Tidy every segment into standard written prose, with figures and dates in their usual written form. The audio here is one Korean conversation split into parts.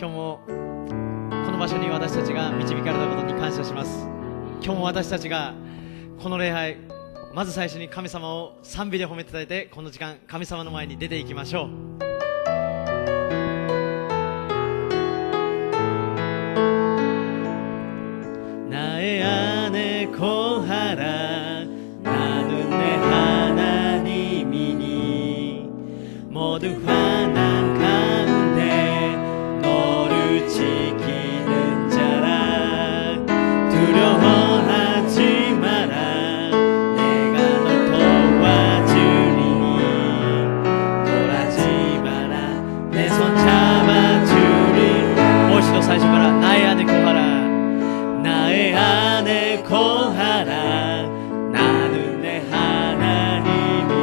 今日もこの場所に私たちが導かれたことに感謝します。今日も私たちがこの礼拝、まず最初に神様を賛美で褒めていただいて、この時間神様の前に出ていきましょう。小原나눈내 하나님이니 모두 환난 가운데 너를 지키는 자라 두려워하지 마라 내가 널 도와주리니 놀라지 마라 내 손 잡아주리 오시도 사시마라 나의 안에 고하라 나의 안에 고하라 나는 내 하나님이니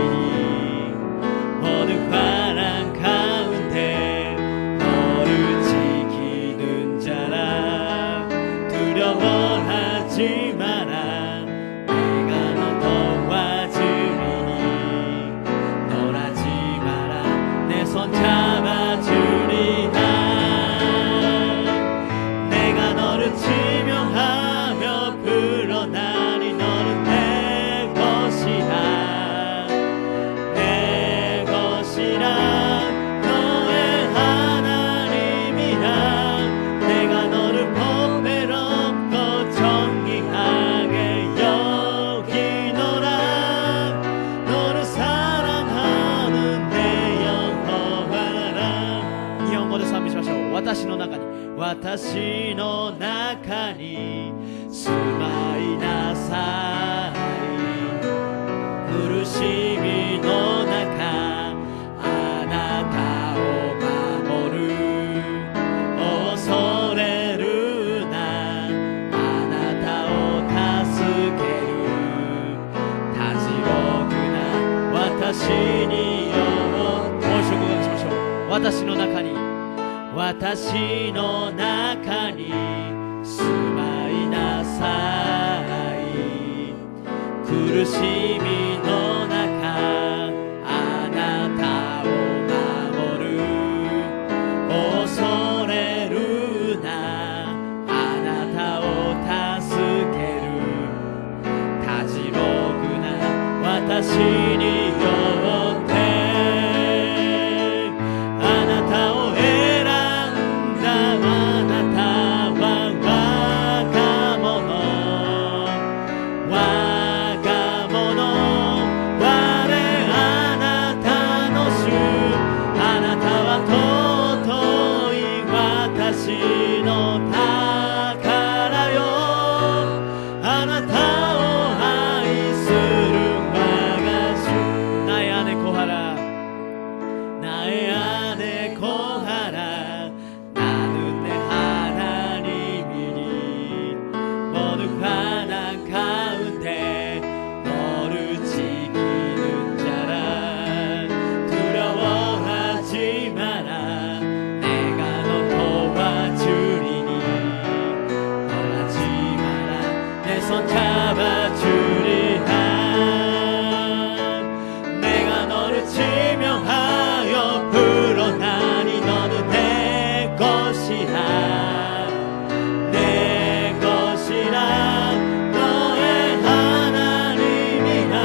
모든 환난 가운데 너를 지키는 자라 두려워하지 마라 내가 너 도와주리니 놀라지 마라 내 손 잡아주리라 내가 너를 지명하며 불러나니 너는 내 것이라 내 것이라 너의 하나님이라 내가 너를 보배롭고 정직하게 여기노라 너를 사랑하는 내 여호와라 이 영어로賛美しましょう私の中に住まいなさい苦しみの中あなたを守る恐れるなあなたを助けるたじろぐな私によもう一度告白しましょう私の中に住まいなさい苦しみの中あなたを守る恐れるなあなたを助けるたじろぐな私によってあなたを選んだあなたは我が物我あなたの主あなたは尊い私の宝よあなたを愛する我が主나의 안에 고하라 나의 안에 고하라 나는 내 하나님이니 모든 환난 가운데 너를 지키는 자라 두려워하지 마라 내가 너 도와주리니 놀라지 마라 내 손 잡아주리라 내가 너를 지명하여 불러나니 너는 내 것이라 내 것이라 너의 하나님이라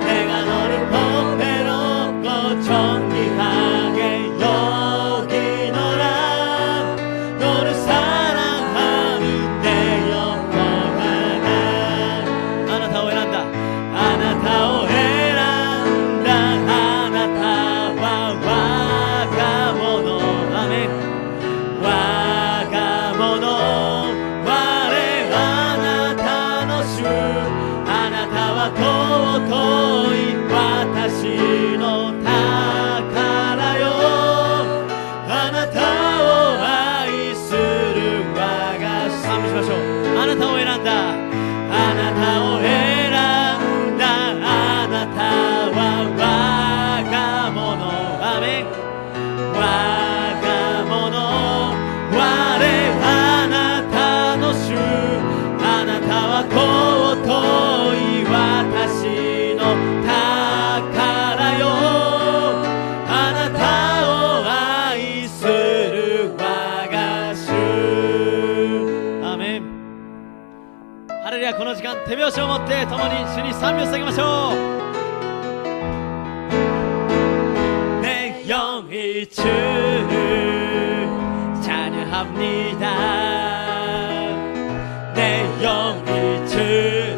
내가 너를 보배롭고 정직하게 여기노라 너를 사랑하는 내 여호와라あなたを選んだあなたを選んだあなたは我が物アメン我手拍子を持って共に主に賛美を捧げましょう。내 영이 주를 찬양합니다. 내 영이 주를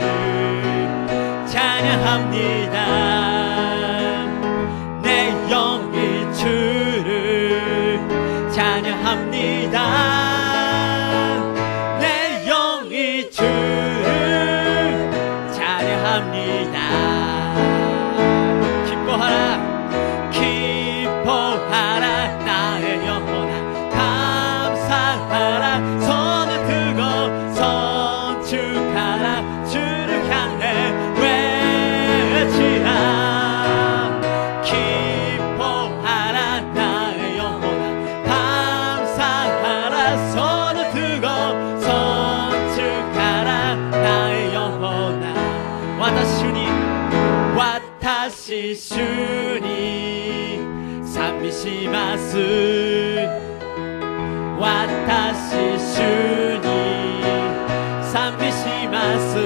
찬양합니다. 내 영이 주를 찬양합니다. 내 영이 주를 찬양합니다. 기뻐하라 기뻐하라 나의 영혼아 감사하라 손을 들고 선축하라 주를 향해 외치라 기뻐하라 나의 영혼아 감사하라 손을 들고 선축하라 나의 영혼아 와타시 주니賛美します私主に賛美します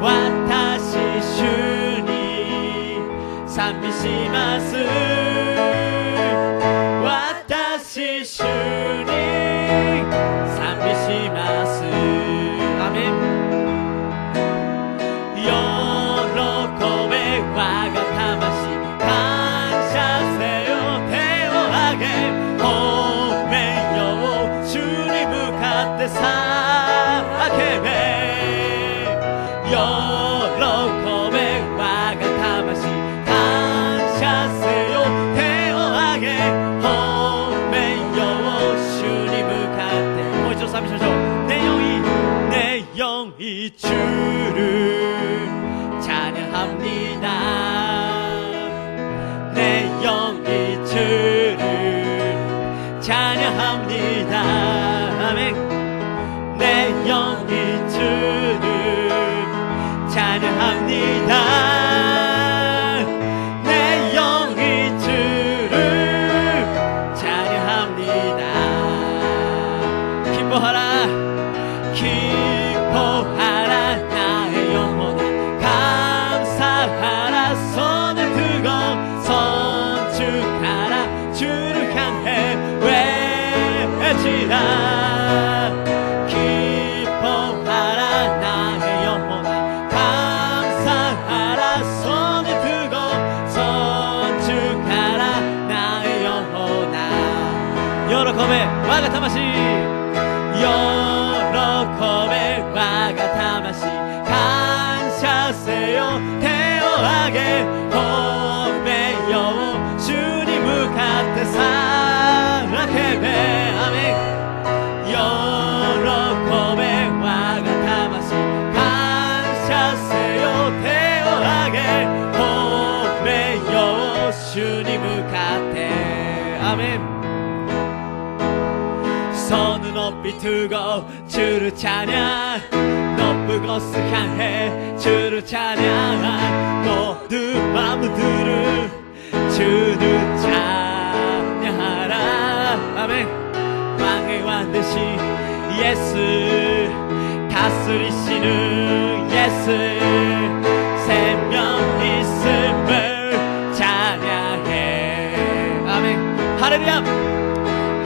私主に賛美します私主に賛美しますアメン喜べ我が魂叫べ喜べ我が魂感謝せよ手を挙げ褒めよう主に向かってもう一度賛美しましょう내 영이 주를 찬양합니다 내 영이 주를 찬양합니다 아멘 내 영이 주를 찬양합니다 내 영이 주를 찬양합니다 기뻐하라 기뻐하라 나의 영혼아 감사하라 손을 들고 선축하라 주를 향해 외치라喜べ我が魂喜べ我が魂感謝せよ手を挙げ褒めよう主に向かって叫べアメン喜べ我が魂感謝せよ手を挙げ褒めよう主に向かってアメン손은 높이 두고 주를 찬양 높고 향해 주를 찬양 모두 마음들을 주를 찬양하라 아멘 왕의 왕 되신 예수 다스리시는 예수 생명 있음을 찬양해 아멘 할렐루야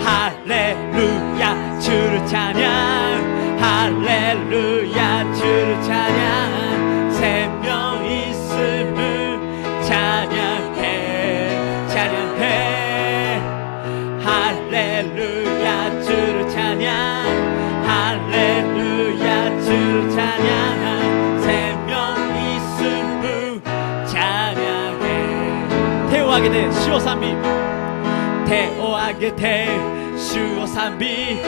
할렐루야 주를 찬양 할렐루야 주를 찬양 생명 있음을 찬양해 찬양해 할렐루야 주를 찬양 할렐루야 주를 찬양 생명 있음을 찬양해 태호하게 돼 주を賛美手を挙げて主を賛美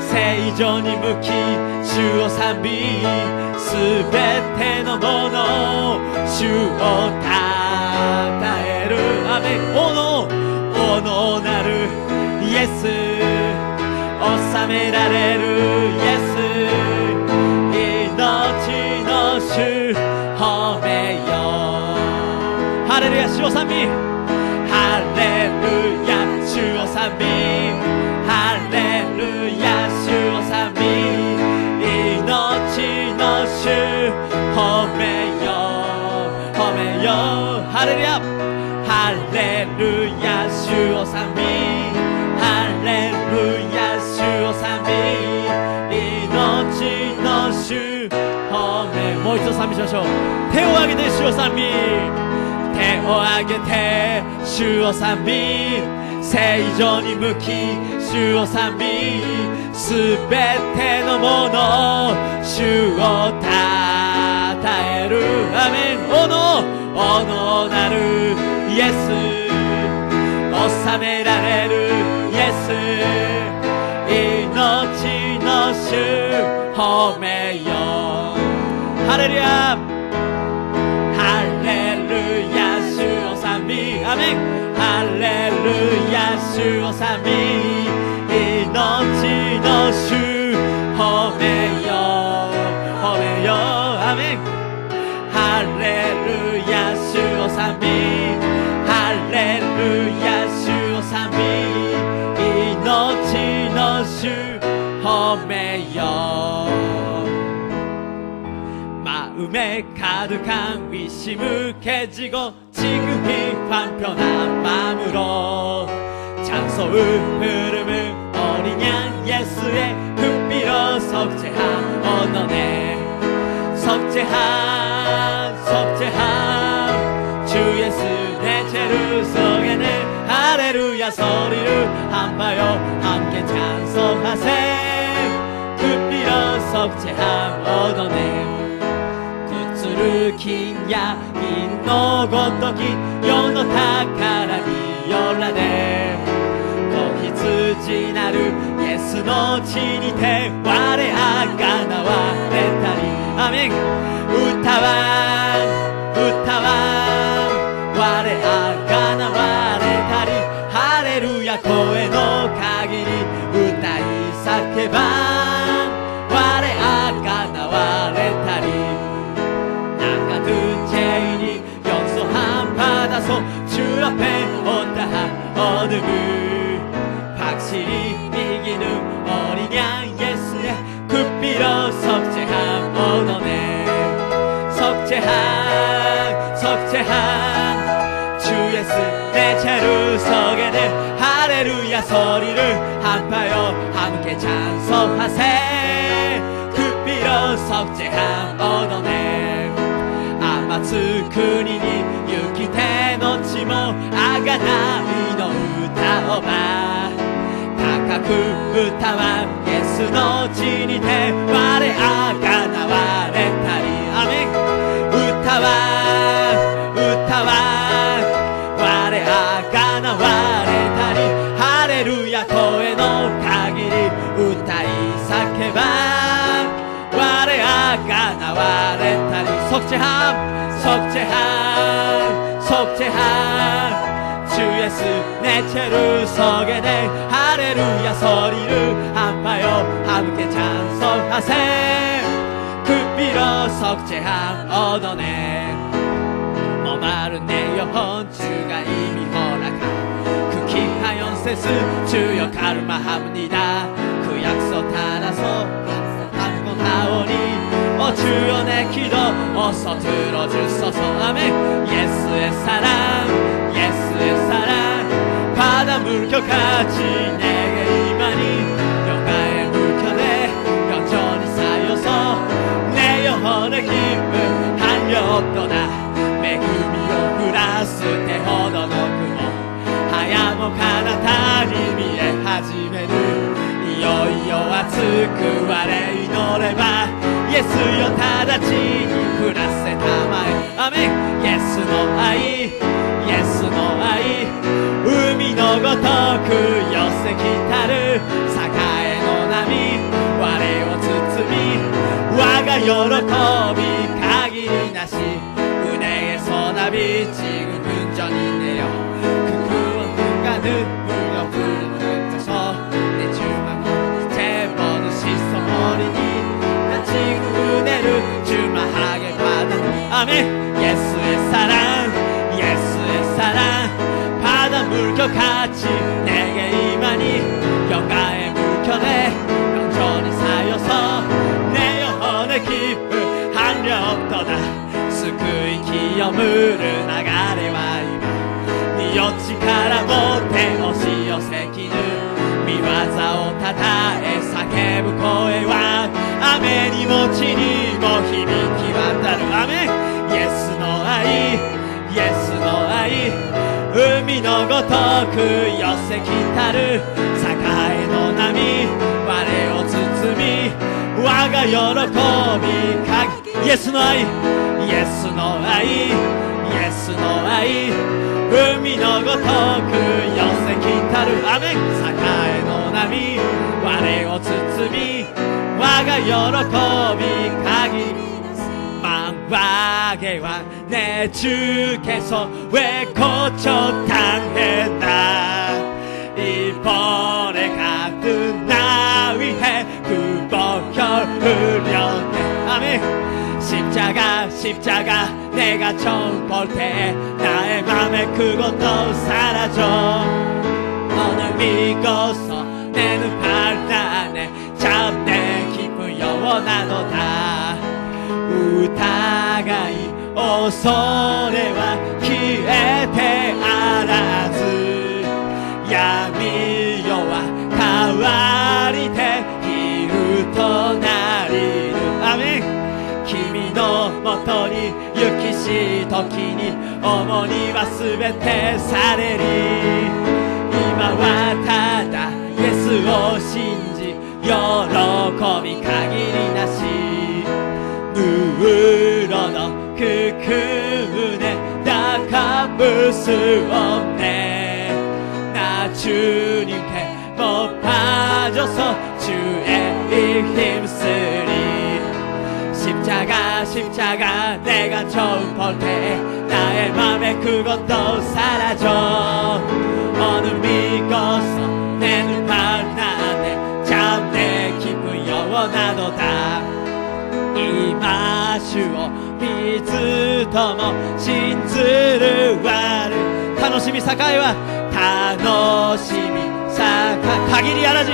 聖女に向き主を賛美すべてのもの主をたたえるアメンおのなるイエス治められるイエス命の主褒めよハレルヤ主を賛美ハレルヤ主を賛美ハレルヤ主を賛美命の賛美しましょう。手を挙げて主を賛美、手を挙げて主を賛美、聖女に向き主を賛美、すべてのもの主をたたえる。アメン。おのなるイエス、治められるイエス、命の主褒めよ。ハレルヤハレルヤ主を賛美。アメン。ハレルヤ主を賛美、命の主褒めよ褒めよ。アメン。ハレルヤ主を賛美、ハレルヤ主を賛美、命の主褒めよ。마음에 가득한 의심을 깨지고 지극히 간편한 마음으로 찬송의 흐름을 어린 양 예수의 흙비로 석재함 얻어내. 석재함 주 예수 내 죄를 속에는 할렐루야 소리를 한바요 함께 찬송하세. 흙비로 석재함 얻어내. 金や銀のごとき世の宝によらね、子羊なるイエスの血にて我あがなわれたり。アメン。歌わ我あがなわれたり、ハレルヤ声の限り歌い叫ば我あがなわれたり。죄인이 용서함 받아서 주 앞에 온다 어둠을 확실히 이기는 어린 양 예수의 굿비로 석재함 얻어내. 석재함 주 예수 내 죄를 속에는 할렐루야 소리를 한파여 함께 찬송하세. 굿비로 석재함 얻어내. つ国に行きてのちもあがないの歌をば高く歌わイエスの血にて我あがなわれたり。アメン。歌わ我あがなわれたり、ハレルヤ声の限り歌い叫ば我あがなわれたり。석재함 주 예수 내 죄를 속에내 할렐루야 소리를 한바요 함께 찬송하세. 굿비로 석재함 얻어내. 머마른 내 영혼 주가 이미 허락한 그 귀한 연세스 주여 가르마합니다. 그 약속 따라서 함권하오니 주여 내 기도 어서 들어주소서. 아멘. 예수의 사랑 바다 물결같이 내게 임하니 영가의 물결에 영전히 쌓여서 내 영혼의 기쁨 한려 없도다. 매금이요 그라스 때 얻어놓고 하야모 가나타니 미에 하지메를 이요 아츠 그 아래 이 노래바イエスよ直ちに降らせたまえ。アメン。イエスの愛海のごとく寄せきたる栄の波我を包み我が喜び限りなし은혜의 소나비 지금 근전이 내려 그 구원 누가 눈물로 부르는 곳에서 내 주만 재보는 시소머리니 지금 은혜를 주마하게 받았네. 아멘. 예수의 사랑 바다 물결같이 내게 임하니 영가의 물결에 영전히 쌓여서 내 영혼의 기쁨 한려 없도다. 스크이 기여물을 나가래와 이마 니여치 가라못해 어시 요새기는 미와자 오타다에 사케부 코에와雨にも地にも響き渡る。ア寄せ来たる栄の波我を包み我が喜びかぎイエスの愛イエスの愛イエスの愛海のごとく寄せ来たるアメン栄の波我を包み我が喜びかぎ망와게와 내 주께서 왜 고쳐당했나 이번에 같은 나 위해 그벅혀 흘렸네 아멘 십자가 내가 처음 볼 때 나의 맘에 그것도 사라져 너를 믿고서 내 눈 밝다네 참 내 기쁜 영원하도다疑い恐れは消えてあらず闇夜は変わりて昼となりるアメン君のもとに行きし時に重荷はすべてされり今はただイエスを信じ喜び限りなし누러도 그 은혜 다 갚을 수 없네 나 주님께 못 빠져서 주의 힘쓰리 십자가 내가 처음 볼 때 나의 맘에 그것도 사라져 어느 믿고서 내 눈 밝나네 참 내 기쁨 영원하도다今主をいつとも信ずる我楽しみ栄えは楽しみ限りあらず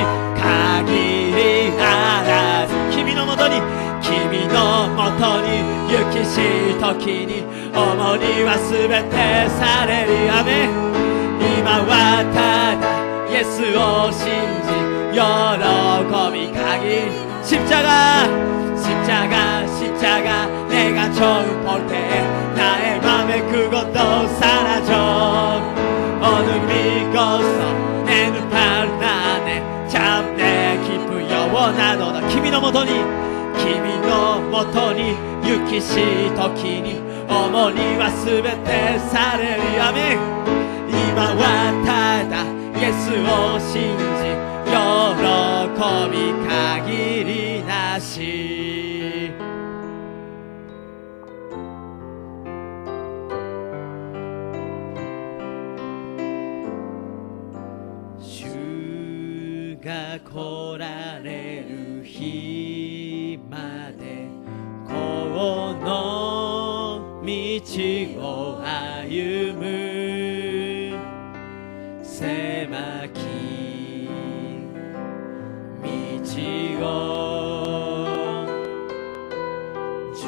君のもとに行きし時に重荷はすべてされるアメ今はただイエスを信じ喜び限り십자가 내가 처음 볼 때 나의 맘에 그것도 사라져 어느 믿고서 내 눈 밝나네 참 내 기쁨 영원하도다君のもとに行きし時に重荷はすべてされるアメン今はただイエスを信じ喜び限りなし主が来られる日までこの道を歩む狭き道を十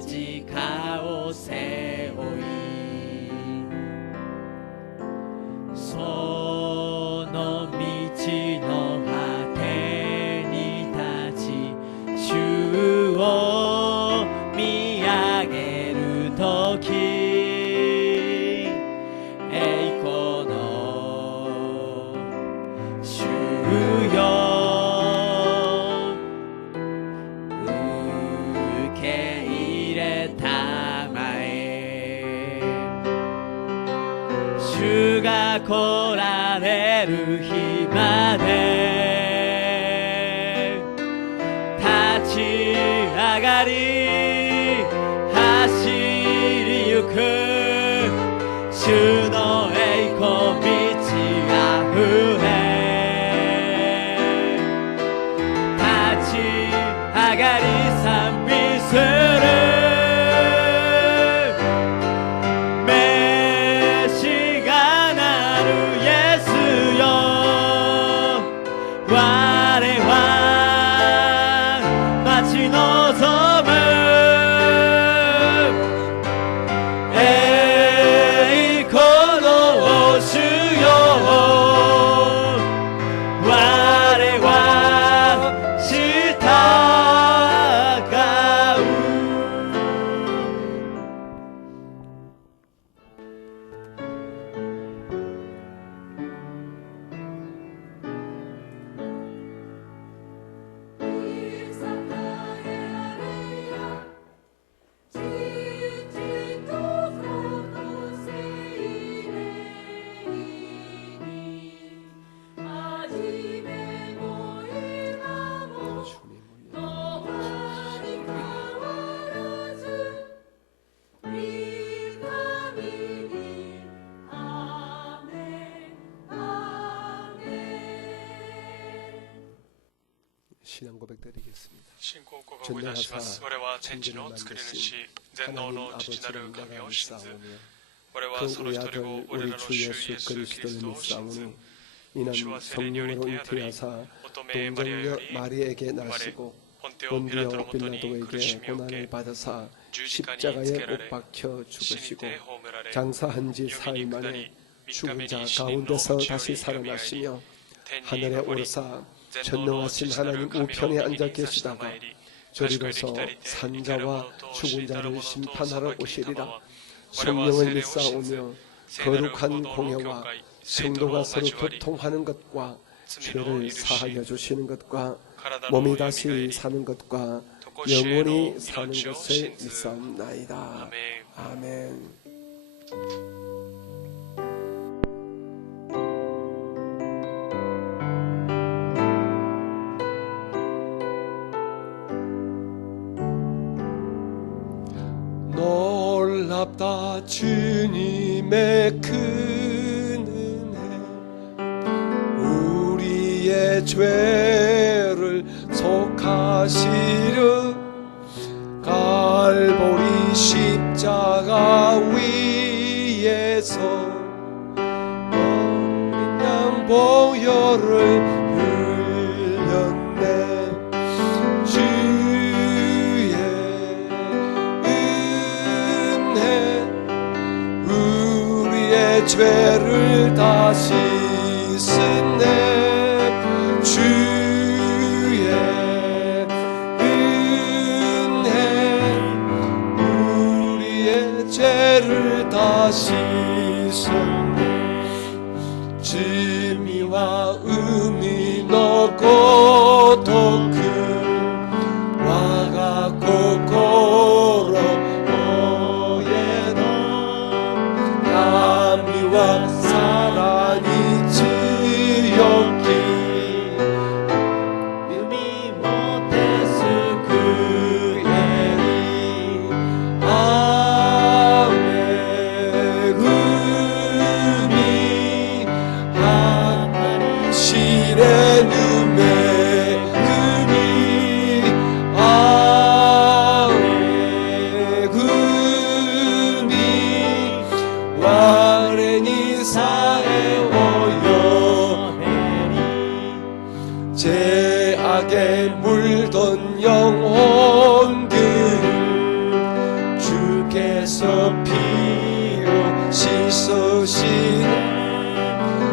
字架を背負いその道の果てに立ち主を見上げるとき栄光の主よ受け入れたまえ主が来られる日まで立ち上がり走りゆく主の栄光満ち溢れ立ち上がり賛美する召しがなるイエスよ我は待ち望む栄光の主よ我は慕 신앙 고백 드리겠습니다. 信仰告白をいたします。我は天地の作り主、全能の父なる神を信ず。我はその一人を我らの主イエス・キリストを信ず。 이는 성령으로 잉태하사 동정녀 마리에게 나시고 본디오 빌라도에게 고난을 받으사 십자가에 못 박혀 죽으시고 장사한 지 사흘 만에 죽은 자 가운데서 다시 살아나시며 하늘에 오르사 전능하신 하나님 우편에 앉아 계시다가 저리로서 산자와 죽은 자를 심판하러 오시리라. 성령을 믿사오며 거룩한 공회와 성도가 서로 교통하는 것과 죄를 사하여 주시는 것과 몸이 다시 사는 것과 영원히 사는 것을 믿사옵나이다. 아멘. 놀랍다 주님의 큰 우리의 죄를 속하시려 갈보리 십자가 위에서 어린 양 보혈을 흘렸네. 주의 은혜 우리의 죄를 다시 씻네. 주의 은혜 우리의 죄를 다시 씻네. 진미와 의미 높고 더 큰 와가 고고로 오예도 감리와 사랑이 지옥기 의미 못했을 그에리 아멘. 의미 하나님 신의 눈에 의미 아멘. 의미 와레니 사에오요 죄악에 물던 영혼들을 주께서 피로 씻으시네.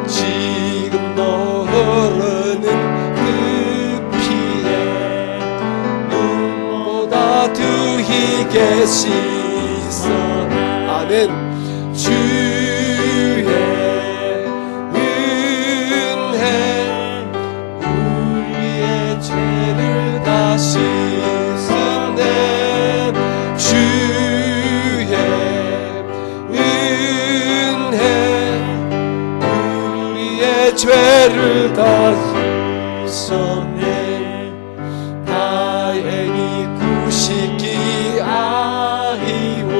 지금도 흐르는 그 피에 눈보다 두희게 씻어. 아멘. 주의 은혜 우리의 죄를 다시 씻네. 주의 은혜 우리의 죄를 다시 씻네. 다행히 구시기 아이오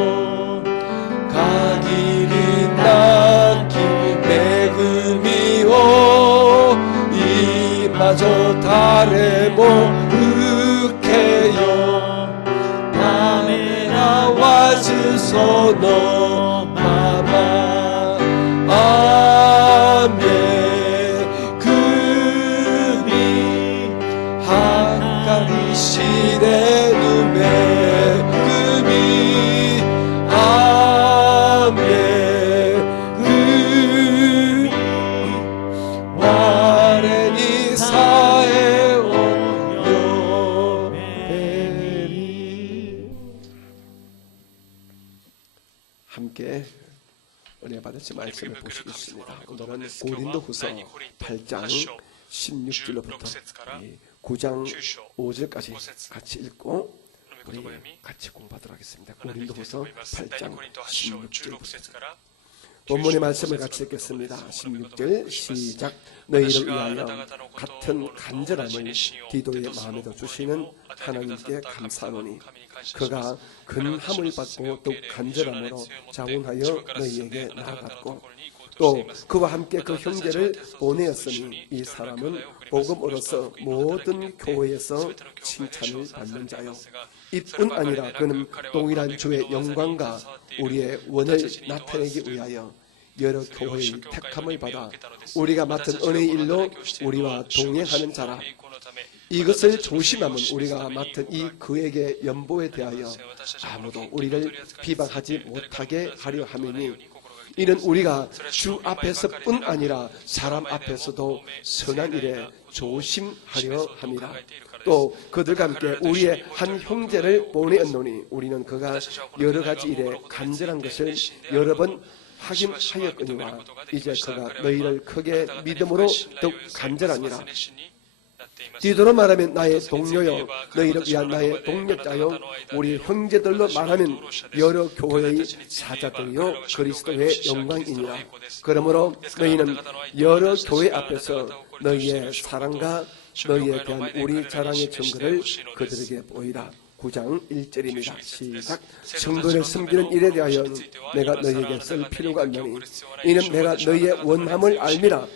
가길이 낳기 매금이오 이마저 달에 모흑해요. 밤에 나와주소 너 마마 아멘. 금이 한가리 시대 눈에 금이 아멘. 금이 와레니 사에오요 베리. 함께 은혜 받으시 말씀을 보시겠습니다. 오늘은 고린도후서 8장 16절로부터 9장 5절까지 같이 읽고 우리 같이 공부하도록 하겠습니다. 고린도후서 8장 16절부터 본문의 말씀을 같이 읽겠습니다. 16절 시작. 너희를 위하여 같은 간절함을 디도의 마음에도 주시는 하나님께 감사하노니 그가 근함을 받고 더욱 간절함으로 자원하여 너희에게 나아갔고 또 그와 함께 그 형제를 보내었으니 이 사람은 복음으로서 모든 교회에서 칭찬을 받는 자요 이뿐 아니라 그는 동일한 주의 영광과 우리의 원을 나타내기 위하여 여러 교회의 택함을 받아 우리가 맡은 은혜의 일로 우리와 동행하는 자라. 이것을 조심하면 우리가 맡은 이 그에게 연보에 대하여 아무도 우리를 비방하지 못하게 하려 함이니 이는 우리가 주 앞에서뿐 아니라 사람 앞에서도 선한 일에 조심하려 함이라. 또 그들과 함께 우리의 한 형제를 보내었노니 우리는 그가 여러 가지 일에 간절한 것을 여러 번 확인하였거니와 이제 그가 너희를 크게 믿음으로 더욱 간절하니라. 디도로 말하면 나의 동료요 너희를 위한 나의 동력자요 우리 형제들로 말하면 여러 교회의 사자들이요 그리스도의 영광이니라. 그러므로 너희는 여러 교회 앞에서 너희의 사랑과 너희에 대한 우리 자랑의 증거를 그들에게 보이라. 9장 1절입니다. 시작. 성도를 섬기는 일에 대하여 내가 너희에게 쓸 필요가 없나니 이는 내가 너희의 원함을 알미라.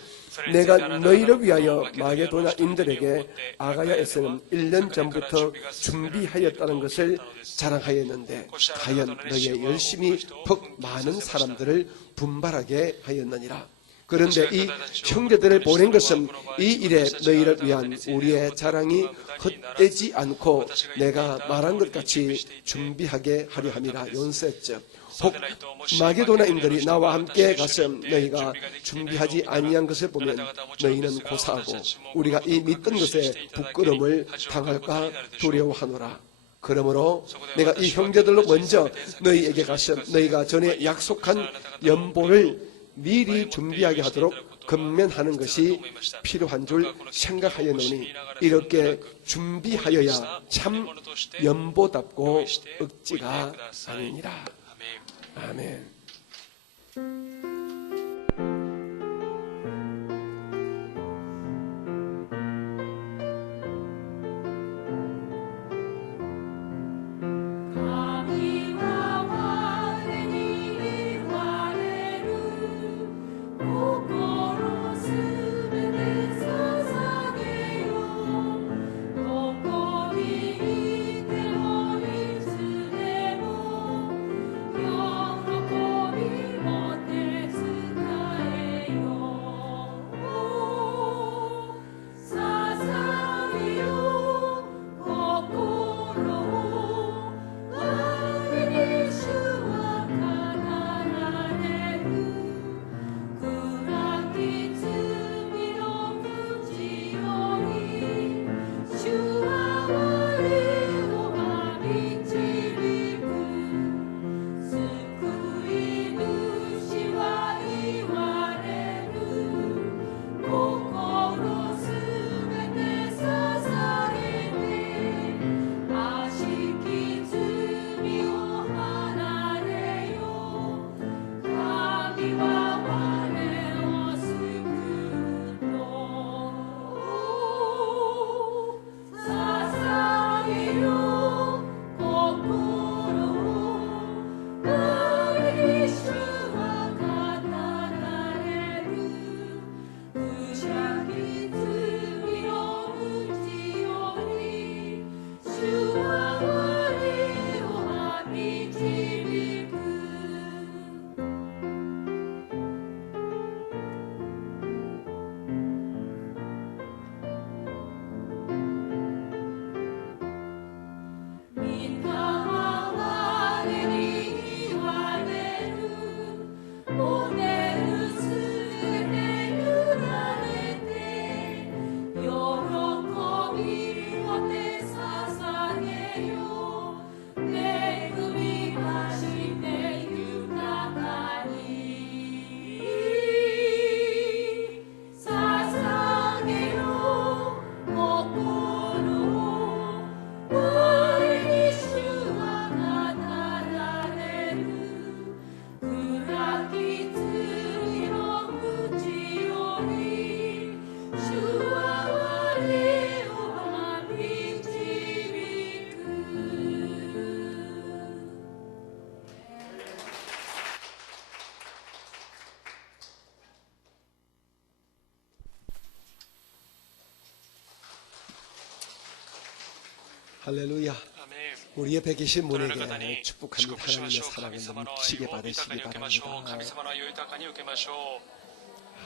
내가 너희를 위하여 마게도나인들에게 아가야에서는 1년 전부터 준비하였다는 것을 자랑하였는데 과연 너희의 열심이 더 많은 사람들을 분발하게 하였느니라. 그런데 이 형제들을 보낸 것은 이 일에 너희를 위한 우리의 자랑이 헛되지 않고 내가 말한 것 같이 준비하게 하려 함이라. 연세적 혹 마게도나인들이 나와 함께 가서 너희가 준비하지 아니한 것을 보면 너희는 고사하고 우리가 이 믿던 것에 부끄러움을 당할까 두려워하노라. 그러므로 내가 이 형제들로 먼저 너희에게 가서 너희가 전에 약속한 연보를 미리 준비하게 하도록 근면하는 것이 필요한 줄 생각하였노니 이렇게 준비하여야 참 연보답고 억지가 아니니라. 아멘. 할렐루야. 아멘. 우리 옆에 계신 隣の方に 분에게 축복합니다. 祝福しまし 하나님의 ょう。神 사랑을 様の愛 넘치게 を豊か 받으시기 に受けましょう。 바랍니다. 神様の愛を豊かに受けましょ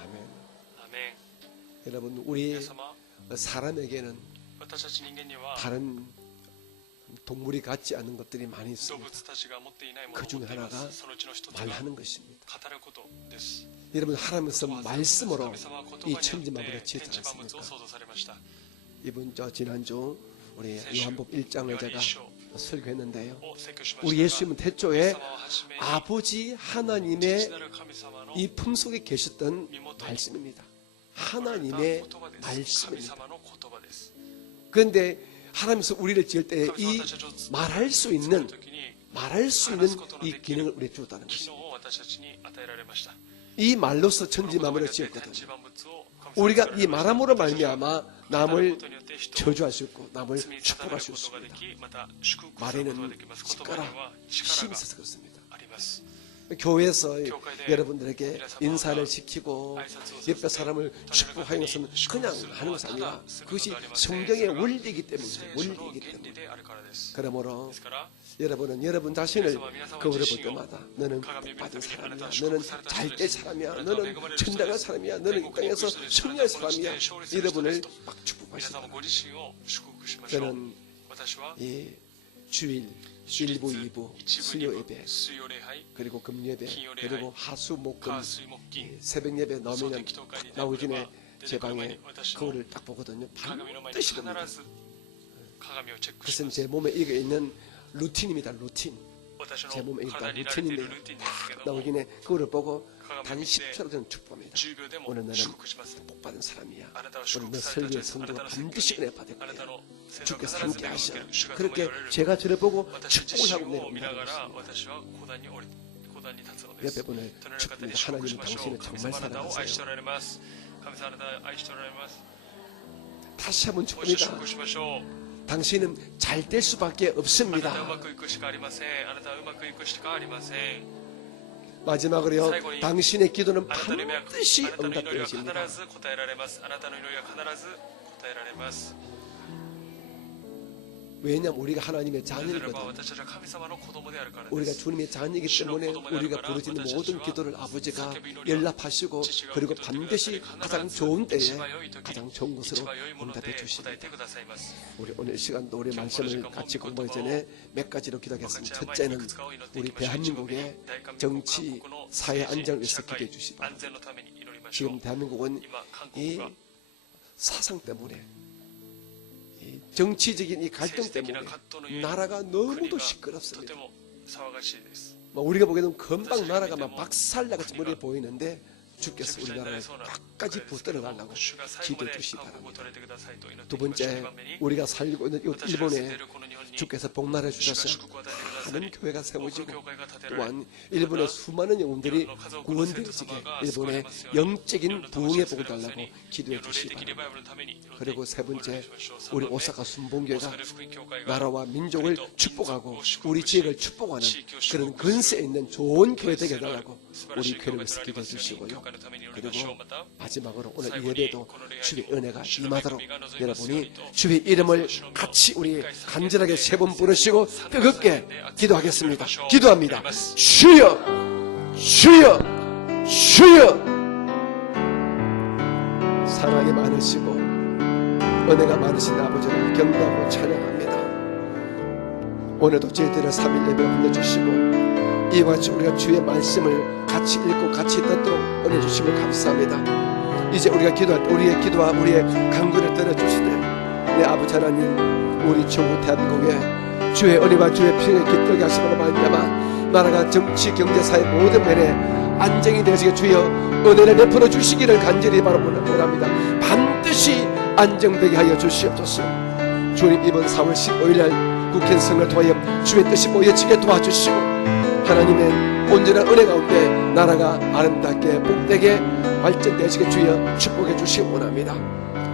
아멘. う。アメン。 여러분, 우리 皆様、 사람에게는 私たち人間には 다른 동물이 갖지 않은 것들이 많이 動 있습니다. 物たちが持っていないものを 그 持 중에 っていま 하나가 す。そのうちの一つが 말하는 것입니다. 語ることです。 여러분, 하나님께서 말씀으로 神様は言葉 이 によって 천지만물을 天 지었지 地万物を 않습니까? 創造されました。 이번 지난주 우리 요한복음 1장을 제가 설교했는데요. を説教しま 우리 した 예수님은 が、 태초에 神様は初めに 아버지 父 하나님의 なる神様の 이 품속에 계셨던 말씀입니다. 하나님의 言葉です。神 말씀입니다. 様の言葉です。 그런데 하나님께서 우리를 지을 때 神様 이 は私たちを作 말할 수 る 있는 時に 말할 수 있는 이 기능을 우리에게 주었다는 機 것입니다. 能を私たちに与えられました。 이 말로서 この 천지 言葉に 만물을 よって天 지었거든요. 地万物を神様が 우리가 作ら 이 れました。 말함으로 말미암아 語る 남을 ことによって人を 저주할 수 있고 남을 罪に定め 축복할 る 수 ことがで 있습니다. き、また祝福することが 말에는 できます。言葉に 力, は 힘이 力が 있어서 그렇습니다. あります。 교회에서 교회에 여러분들에게 인사를 시키고 옆에 사람을 축복하는 것은 그냥 하는 것이 아니라 그것이 성경의 원리이기 때문이죠. 원리이기 때문에. 그러므로 ですから 여러분은 여러분 자신을 거울을 볼 때마다 너는 복받은 사람이야. 너는 잘될 사람이야. 너는 천당할 사람이야. 너는 이 땅에서 승리할 사람이야. 여러분을 막 皆 축복하시다. 様ご自身を祝福しましょう。 저는 私は 이 주일 1부, 2부, 一部 수요 二部 예배 水曜礼拝 그리고 금예배 그리고 하수 목금 火水木金 새벽 예배 나오면 나오기 전에 제 出てくる前 방에 に私の 거울을 딱 보거든요. 鏡の前に 반드시 必 봅니다. ず鏡をチェックし 그것은 ます。 제 몸에 이게 있는 루틴입니다. 루틴. 私の 제 몸에 体 있다 にいられている 루틴인데 ルーティンですけども 나오기 전에 거울을 보고 단 鏡を見て 10초로 저는 축복합니다. 10秒でも 오늘 나는 祝福します。 복받은 사람이야. あなたは 오늘 祝 내 福された 설교의 人です。あな 성도가 たの説 반드시 教 은혜 に 받을 あなた 거예요. の説教 주께서 必ず 함께 目を向け 하셔. る。主が共に 그렇게 おられる。 제가 저를 보고 私自 축복을 身 하고 を見ながら 내려옵니다. 私は講談に立つので 옆에 す。 분을 隣の方に 축복합니다. 祝福し 하나님은 ましょ 당신을 う。神 정말 様あなたを愛してお 사랑하세요. られます。神様あなたを愛しておられます。 다시 한번 もう一度祝 축복합니다. 福しましょう。 당신은 잘 될 수밖에 あなたはう 없습니다. まくいくしかありません。あなたはうまくいくしかありません。 마지막으로요. 사이고니 당신의 기도는 あなたの夢は 반드시 あなたの祈りは必 응답되어집니다. ず答えられます。あなたの祈りは必ず答えられます。 왜냐하면 우리가 하나님의 なぜならば 자녀이거든요. 私たちは神様の子供であるからで 우리가 す。 주님의 자녀이기 때문에 우리가 부르짖는 모든 기도를 아버지가 연락하시고 그리고 반드시 가장 좋은 때에 가장 좋은 것으로 一番良いもので 응답해 答え 주십니다. てくださいます。 우리 오늘 시간도 우리 말씀을 같이 공부하기 전에 몇 가지로 기도하겠습니다. 첫째는 우리 대한민국의 정치, 사회 안정을 위해서 기도해 주시기 바랍니다. 安全のために祈りましょう。 지금 대한민국은 今韓 이 国が 사상 때문에 이 정치적인 이 갈등 政治的 때문에 な葛藤のゆえに 나라가 国 너무도 がと 시끄럽습니다. ても騒がしいです。 뭐 우리가 보기에는 금방 나라가 막 박살나같이 머리에 보이는데 주께서 めちゃくちゃにな 우리나라를 りそうな 끝까지 붙들어가려고 主が最後 기도해 まで 주시기 韓国を 바랍니다. 取れてくださいと祈って 두 いきましょう。 번째 2番目に 우리가 살고 있는 이 私が住ん 일본에 でいるこの日本に 주께서 복나라를 主が 주셔서 祝福を与えてくださ 많은 り 교회가 多くの 세워지고 教会が建てられ 또한 일본의 수많은 영혼들이 구원되어지게 일본의 영적인 부흥의 복을 달라고 기도해 주시기 바랍니다. 그리고 세 번째 우리 오사카 순봉교회가 나라와 민족을 축복하고 우리 지역을 축복하는 그런 근세에 있는 좋은 교회 되게 해달라고 우리 교회를 위해서 기도해 주시고요. 그리고 마지막으로 오늘 이 예배도 주의 은혜가 임하도록 여러분이 주의 이름을 같이 우리 간절하게 세 번 부르시고 뜨겁게 기도하겠습니다. 기도합니다. 주여, 주여, 주여. 사랑이 많으시고 은혜가 많으신 아버지를 경배하고 찬양합니다. 오늘도 저희들의 3일 예배를 혼내주시고 이와 같이 우리가 주의 말씀을 같이 읽고 같이 듣도록 은혜 주심을 감사합니다. 이제 우리가 기도할 때 우리의 기도와 우리의 간구를 들어주시되 내 아버지 하나님 우리 조국 대한민국에 주의 은혜와 주의 평을 깃들게 하시는 말미암아 나라가 정치 경제 사회 모든 면에 안정이 되시게 주여 은혜를 베풀어 주시기를 간절히 바라봅니다. 반드시 안정되게 하여 주시옵소서. 주님 이번 4월 15일날 국회 선거를 통하여 주의 뜻이 모여지게 도와주시고 하나님의 온전한 은혜 가운데 나라가 아름답게 복되게 발전되시게 주여 축복해 주시기 원합니다.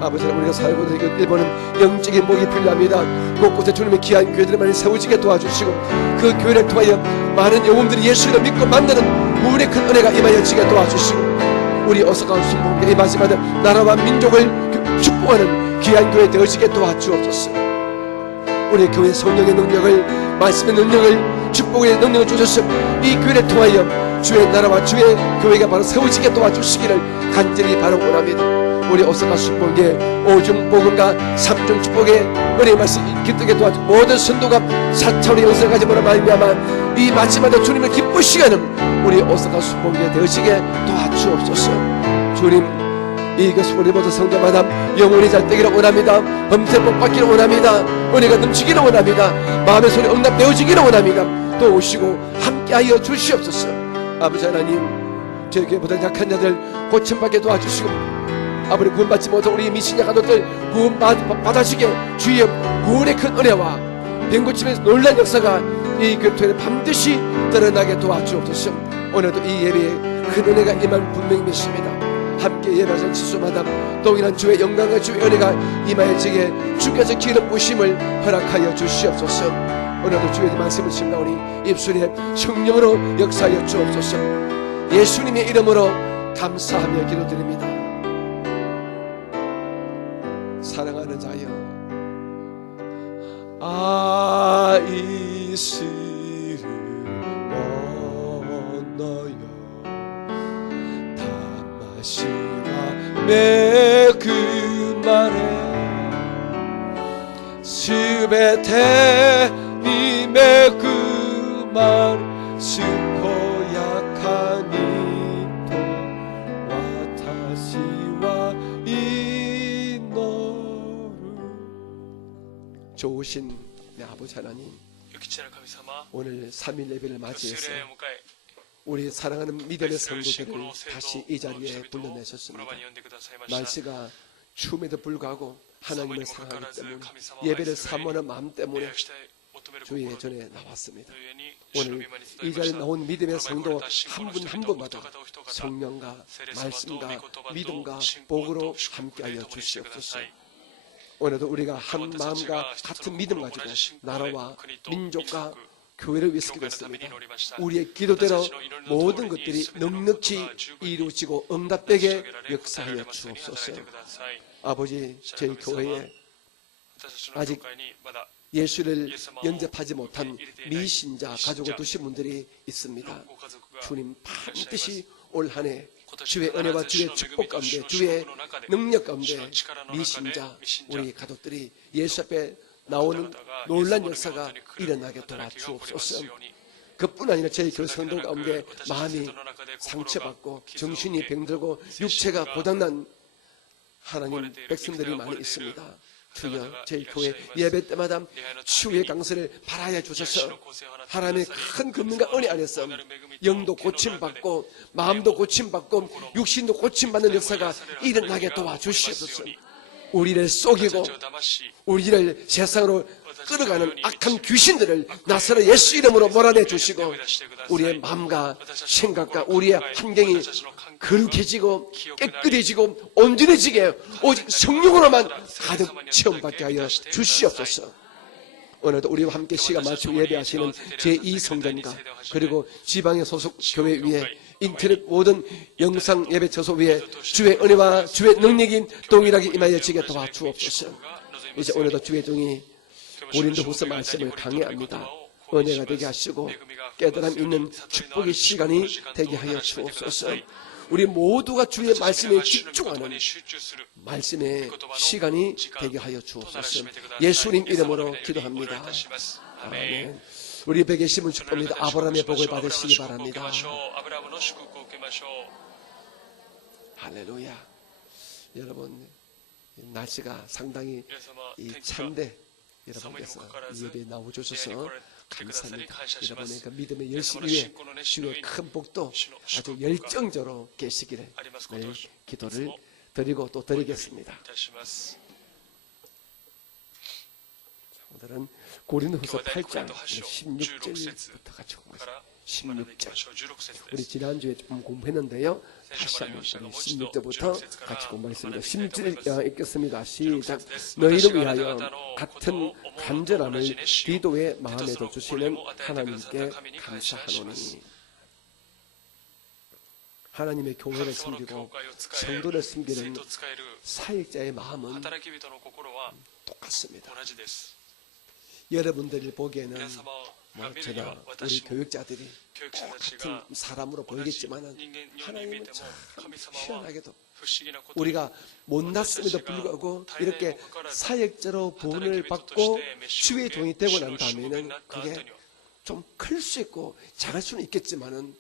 아버지 우리가 살고 있는 일본은 영적인 목이 필요합니다. 곳곳에 주님의 귀한 교회들을 많이 세워지게 도와주시고 그 교회를 통하여 많은 영혼들이 예수를 믿고 만나는 우리의 큰 은혜가 임하여지게 도와주시고 우리 오사카 순복음교회 이 마지막 나라와 민족을 축복하는 귀한 교회 되어지게 도와주옵소서. 우리 교회 성령의 능력을, 말씀의 능력을, 축복의 능력을 주셔서 이 교회를 통하여 주의 나라와 주의 교회가 바로 세워지게 도와주시기를 간절히 바라고 원합니다. 우리 오사카 축복의 오중 복음과 삼중 축복의 은혜의 말씀 기쁘게 도와주 모든 선도가 4차원의 영성을 가지므로 말미암아 이 마침마다 주님을 기쁘시게는 우리 오사카 축복에 되어지게 도와주옵소서. 주님, 이것을 우리 모두 성도마다 영원히 잘 되기를 원합니다. 범죄 복 받기를 원합니다. 은혜가 넘치기를 원합니다. 마음의 소리 응답되어지기를 원합니다. 또 오시고 함께하여 주시옵소서. 아버지 하나님, 저희 교회보다 약한 자들 고침받게 도와주시고, 아버지 구원받지 못한 우리 미신자 가족들 구원받아시게 주의 구원의 큰 은혜와 병고침의 놀란 역사가 이 교회에 반드시 드러나게 도와주옵소서. 오늘도 이 예배에 큰 은혜가 임할 분명히 믿습니다. 함께 예배하신 지수마다 동일한 주의 영광과 주의 은혜가 임하여지게 주께서 기름 부심을 허락하여 주시옵소서. 오늘도 주의 말씀을 증가하니 입술에 성령으로 역사하여 주옵소서. 예수님의 이름으로 감사하며 기도드립니다. 사랑하는 자여, 아이스를 원하여 담마시와 그 말에 스베테님의 그 말 스코야카니 또 와타시와 이노루. 좋으신 내 아버지 하나님, 오늘 3일 예배를 맞이해서 우리 사랑하는 믿음의 성도들을 다시 이 자리에 불러내셨습니다. 날씨가 추움에도 불구하고 하나님을 사랑하기 때문에, 예배를 사모하는 마음 때문에 주의 전에 나왔습니다. 오늘 이 자리에 나온 믿음의 성도 한 분 한 분마다 성령과 말씀과 믿음과 복으로 함께하여 주시옵소서. 오늘도 우리가 한 마음과 같은 믿음 가지고 나라와 민족과 교회를 위해서 기도했습니다. 우리의 기도대로 모든 것들이 넉넉히 이루어지고 응답되게 역사하여 주옵소서. 아버지, 저희 교회에 아직 예수를 영접하지 못한 미신자 가족을 두신 분들이 있습니다. 주님, 반드시 올 한 해 주의 은혜와 주의 축복 가운데, 주의 능력 가운데 미신자 우리 가족들이 예수 앞에 나오는 놀란 역사가 일어나게 도와주옵소서. 그뿐 아니라 저희 교회 성도 가운데 마음이 상처받고 정신이 병들고 육체가 고장난 하나님 백성들이 많이 있습니다. 주여, 저희 교회 예배 때마다 치유의 강선을 발하여 주셔서 하나님의 큰 금능과 은혜 안에서 영도 고침받고 마음도 고침받고 육신도 고침받는 역사가 일어나게 도와주시옵소서. 우리를 속이고 우리를 세상으로 끌어가는 악한 귀신들을 나사로 예수 이름으로 몰아내 주시고, 우리의 마음과 생각과 우리의 환경이 거룩해지고 깨끗해지고 온전해지게 오직 성령으로만 가득 체험받게 하여 주시옵소서. 오늘도 우리와 함께 시간 맞추고 예배하시는 제2성전과 그리고 지방의 소속 교회 위에 인터넷 모든 영상 예배 처소 위에 주의 은혜와 주의 능력이 동일하게 임하여지게 도와주옵소서. 이제 오늘도 주의 종이 고린도후서 말씀을 강해합니다. 은혜가 되게 하시고 깨달음 있는 축복의 시간이 되게 하여 주옵소서. 우리 모두가 주의 말씀에 집중하는 말씀의 시간이 되게 하여 주옵소서. 예수님 이름으로 기도합니다. 아멘. 우리 옆에 계신 분 축복합니다. 아브라함의 복을 받으시기 바랍니다. 할렐루야. 여러분, 날씨가 상당히 찬데 여러분께서 예배에 나오셔서 감사합니다. 여러분의 그 믿음의 열심 위에 주의 큰 복도 아주 열정적으로 계시기를 늘 기도를 드리고 또 드리겠습니다. 오늘은 고린도후서 8장 16절부터 같이 공부했습니다. 16절. 우리 지난주에 조금 공부했는데요. 다시 한번 16절부터 같이 공부하겠습니다. 16절 읽겠습니다. 시작. 너희를 위하여 같은 간절함을 디도의 마음에도 주시는 하나님께 감사하노니. 하나님의 교회를 섬기고 성도를 섬기는 사역자의 마음은 똑같습니다. 여러분들이 보기에는 皆様が見るに 제가 は 우리 私も 교육자들이 教育者たち 같은 が 사람으로 同じ 보이겠지만은 人間に見 하나님은 ても 참 神様は 희한하게도 不思議なことに 우리가 못났음에도 불구하고 이렇게 사역자로 본을 받고 주의 종이 되고 난 다음에는 그게 좀 클 수 있고 작을 수는 있겠지만은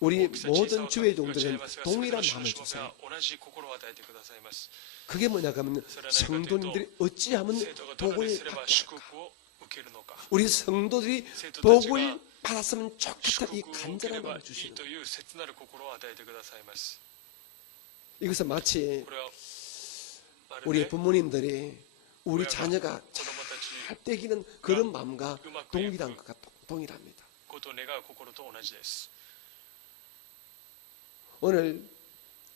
우리 모든 주의 종들은 동일한 마음을 주세요. 同じ心を与えてくださいます。 그게 뭐냐 하면 성도님들이 어찌하면 生徒がどのように 복을 すれば 받게 祝 할까? 福を受けるのか。 우리 성도들이 生徒たちが 복을 받았으면 祝 좋겠다 福 이 を受けれ 간절한 ば 마음을 いい 주시는 という切なる心を与えてくださいます。 이것은 마치 これはまる 우리 で 부모님들이 우리 자녀가 子供たち 잘 되기는 그런 마음과 동일한 것 같다. 동일합니다. ことを願う心と同じです。 오늘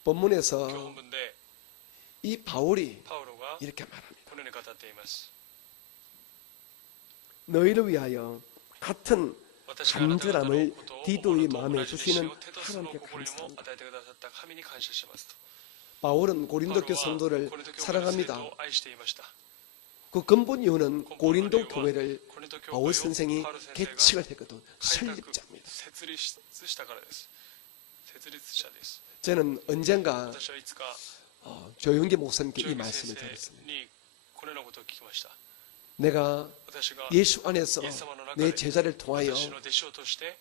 今日 본문에서 本文で 이 바울이 パウロが 이렇게 말합니다. このように語っています。 너희를 위하여 같은 私があなた方の 간절함을 ことを 디도의 思うのと 마음에 同じ弟子 주시는 をテトスの 하나님께 心にも 감사합니다. 与えてくださった神に感謝しますと。 바울은 パウ 고린도 ロ 교회 は 성도를 コリント教会の生徒 사랑합니다. を愛していました。 그 근본 이유는 根本の理由 고린도 は 교회를 コリント教会を 바울 선생이 パウロ先生が 개척을 했거든. 開拓 설립자입니다. 設立したからです。設立者です。 저는 언젠가 私はいつか 조용기 목사님께 ジ 이 ョイギ 말씀을 先 들었습니다. 生にこのようなことを聞きました。 내가 私が 예수 안에서 イエス様の中 내 で 제자를 통하여 私の弟子を通して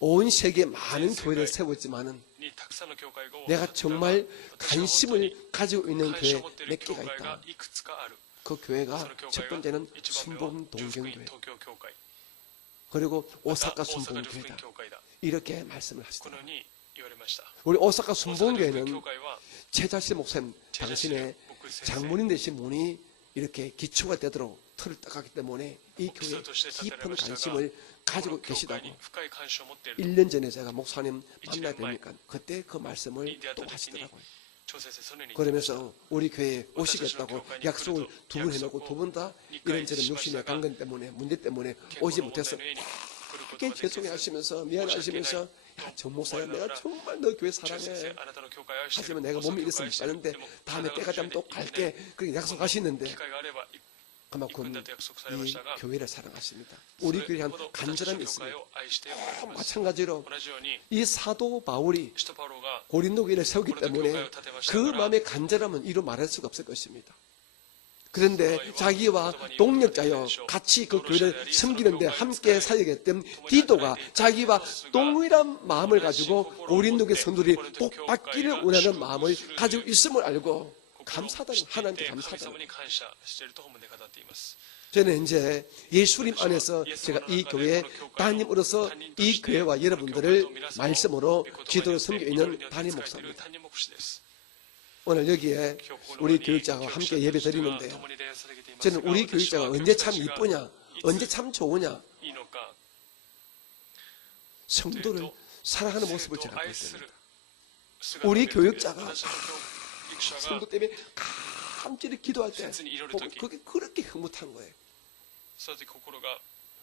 온 세계에 많은 교회를 세웠지만은 にたくさんの教会が 내가 정말 私は本当に 관심을 가지고 있는 関心 교회 を持ってい 몇 る教 개가 会が 있다. いくつかある。 그 교회가 その教 첫 会が 번째는 一番目は 순복음 十福音 동경교회 東京教会、 그리고 また 오사카 大阪十福音 순복음교회다. 教会だ。 이렇게 말씀을 こ 하시더라고요. のように言われました。 우리 오사카 大阪十福音 순복음교회는 教会は 최자씨 목사님 チェジャシの 당신의 牧師先生 장모님 되신 분이 이렇게 기초가 되도록 틀을 닦았기 때문에 이 牧師 교회에 として立てられ 깊은 ましたが、 관심을 こ 가지고 の教会 계시다고 に深い関心を持っている 1년 전에 제가 목사님 만나야 일 년 되니까 그때 그 말씀을 이 또 대학 하시더라고요. 張先生そのように言っていました。 그러면서 우리 교회에 오시겠다고 약속을 2번 해놓고 2번 다 이런저런 육신의 강건 때문에 문제 때문에 健康 오지 の問題 못해서 の上に来ること 꽤 ができず 죄송해 하시면서 미안해 하시면서 야, 정 목사야 내가 정말 너 교회 張先生 사랑해 あなたの教会を愛している 하지만 내가 몸이 이랬으면 가는데 다음에 때가 되면 또 갈게 그렇게 약속하시는데 機会があれば 그만큼 だと約束されま 이 したが、 교회를 사랑하십니다. 우리 교회에 한 それほど 간절함이 私の教会 있습니다. を愛しておられます。 마찬가지로 同じように 이 사도 바울이 使徒パウロが 고린도 교회를 세우기 때문에 그 마음의 간절함은 이루 말할 수가 없을 것입니다. 그런데 자기와 동력자여 같이 그 교회를 섬기는데 함께 사역했던 디도가 자기와 동일한 마음을 가지고 고린도 교회 성도들이 복 받기를 원하는 마음을 가지고 있음을 알고 감사하다는 하나님께 神 감사하다는 様に感謝していると本文で語っています。 저는 이제 예수님 안에서 제가 이 교회 담임으로서 이 교회와 여러분들을 말씀으로 지도를 섬기고 있는 담임 목사입니다. 担任牧師です。 오늘 여기에 우리 교육자와 함께 예배 드리는데요. 저는 우리 교육자가 언제 참 이쁘냐, 언제 참 좋으냐, いいのか 성도를 사랑하는 모습을 제가 愛 볼 す 때입니다. る姿を 우리 見るとき 교육자가 私の教育者が 성도 때문에 감질이 기도할 때切に祈る 보면 時 그게 그렇게 흐뭇한 거예요. その時心が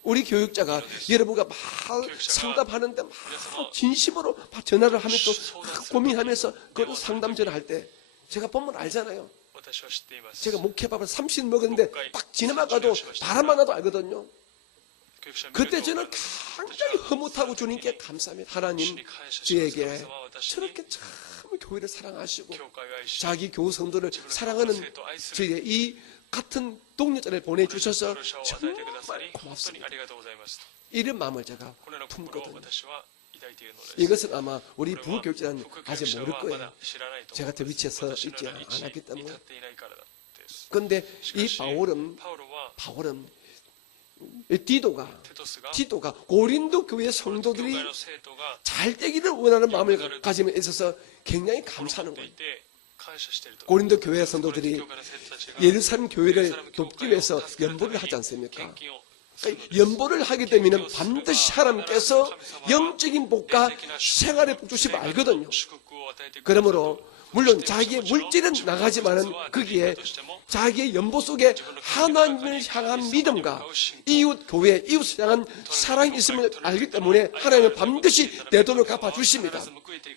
우리 교육자가 여러분과 막 상담하는데 막 진심으로 전화를 하면 또 막 고민하면서 그 상담 전화할 때 제가 보면 알잖아요. 私は知っています。 제가 목회밥을 30년 먹었는데 딱 지나가도 바람만 나도 알거든요. 教育者を見る 그때 と 저는 굉장히 흐뭇하고 주님께 감사합니다. 하나님 저에게 저렇게 참 교회를 사랑하시고 教会を愛し 자기 교우 성도를 사랑하는 저에게 이 같은 동료자를 보내주셔서 教者を与えてくださ 정말 り本当に 고맙습니다. ありがとうございますと。 이런 마음을 제가 このような心を 품거든요. 私は抱いているのです。 이것은 아마 우리 これは 부교육자는 副教 아직 育者 모를 はま 거예요. だ知らないと 제가 思い 저 ます。 위치에서 私の 있지 ような位置 않았기 に 때문에. 立っていないからです。 그런데 し 이 かし 바울은 パウロは 디도가 テトスが 디도가 고린도 교회 教 성도들이 会の生徒が 잘 되기를 원하는 마음을 가짐에 있어서 굉장히 감사하는 心を持って 거예요. いて感謝していると。 고린도 교회 성도들이 教会の生徒たちが 예루살렘 교회를 エルサレム教会を 돕기 위해서 助けるため 연보를 に 하지 않습니까? 献金を 그러니까 연보를 하게 되면 반드시 하나님께서 영적인 복과 생활의 복 주시면 알거든요. 祝福を与えてくださる 그러므로 물론 자기의 물질은 나가지만은 거기에 자기의 연보 속에 하나님을 향한 믿음과 이웃 교회, 이웃을 향한 사랑이 있음을 알기 때문에 하나님은 반드시 내 돈을 갚아주십니다.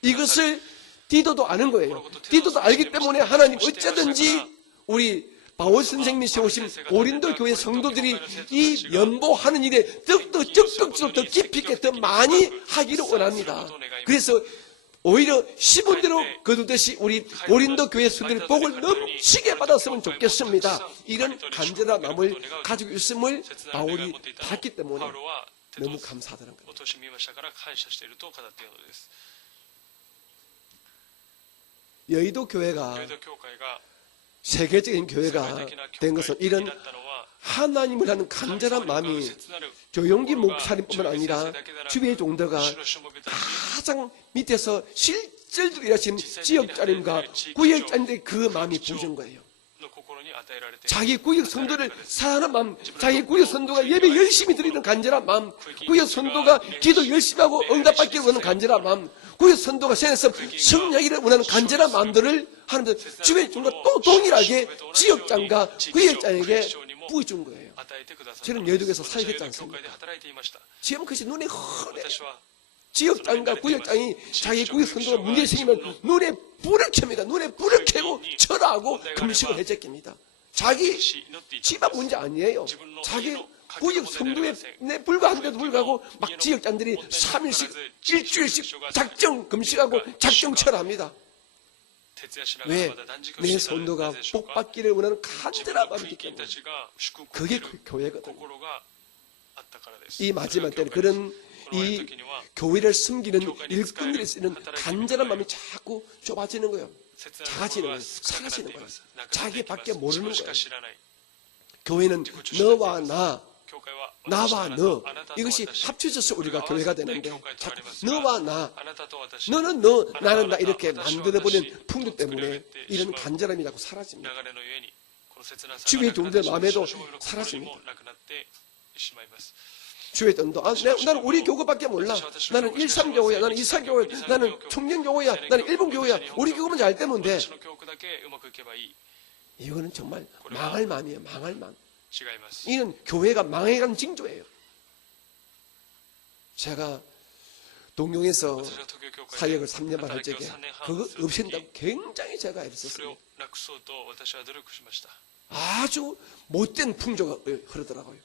이것을 디도도 아는 거예요. 디도도 알기 때문에 하나님 어쩌든지 우리 바울 선생님이 세우신 고린도 교회 성도들이 이 연보하는 일에 더 적극적으로 더 깊이 있게 더 많이 하기를 원합니다. 그래서 오히려 시본대로 거두듯이 우리 고린도 교회 성도들이 복을 넘치게 받았으면 좋겠습니다. 이런 간절한 마음을 가지고 있음을 바울이 봤기 때문에 너무 감사하다는 거예요. 여의도 교회가 세계적인 교회가 된 것은 이런 하나님을 하는 간절한 마음이 조용기 목사님뿐만 아니라 주위의 종들과 가장 밑에서 실질적으로 일하신 지역자님과 구역자님들의 그 마음이 부은 거예요. 자기 구역 성도를 사랑하는 마음, 자기 구역 성도가 예배 열심히 드리는 간절한 마음, 구역 성도가 기도 열심히 하고 응답받기를 원하는 간절한 마음, 구역 성도가 세상에서 승리하기를 원하는 간절한 마음들을 하나님은 주의 종과 또 동일하게 지역장과 구역장에게 부어준 거예요. 저는 여의도에서 사역했지 않습니까? 지금 그것이 눈에 훤해. 지역장과 구역장이 자기 구역 성도가 문제 생기면 눈에 불을 켭니다. 눈에 불을 켜고 절하고 금식을 해제깁니다. 자기 집 앞 문제 아니에요. 자기 구역 성도에 불과한데도 불구하고 막 지역장들이 3일씩 일주일씩 작정 금식하고 작정 철합니다. 왜? 내 성도가 복받기를 원하는 간절한 마음이 있기 때문에. 그게 그 교회거든요. 이 마지막 때는 그런 이 교회를 숨기는 일꾼들이 쓰는 간절한 마음이 자꾸 좁아지는 거예요. 작아지는 거예요. 사라지는 거예요. 자기밖에 모르는 거예요. 교회는 너와 나와 너, 이것이 합쳐져서 우리가 교회가 되는데 자꾸 너와 나, 너는 너, 나는 나 이렇게 만들어버린 풍조 때문에 이런 간절함이 자꾸 사라집니다. 주위의 종들의 마음에도 사라집니다. 주의 돈도 나는 우리 교구밖에 몰라. 나는 13교회야. 나는 24교회. 나는 청년교회야. 나는 일본교회야. 우리 교구만 잘 되면 돼. 이거는 정말 망할 마음이에요. 망할 마음. 이는 교회가 망해가는 징조예요. 제가 동경에서 사역을 3년만 할 적에 그거 없앤다고 굉장히 제가 애썼습니다. 아주 못된 풍조가 흐르더라고요.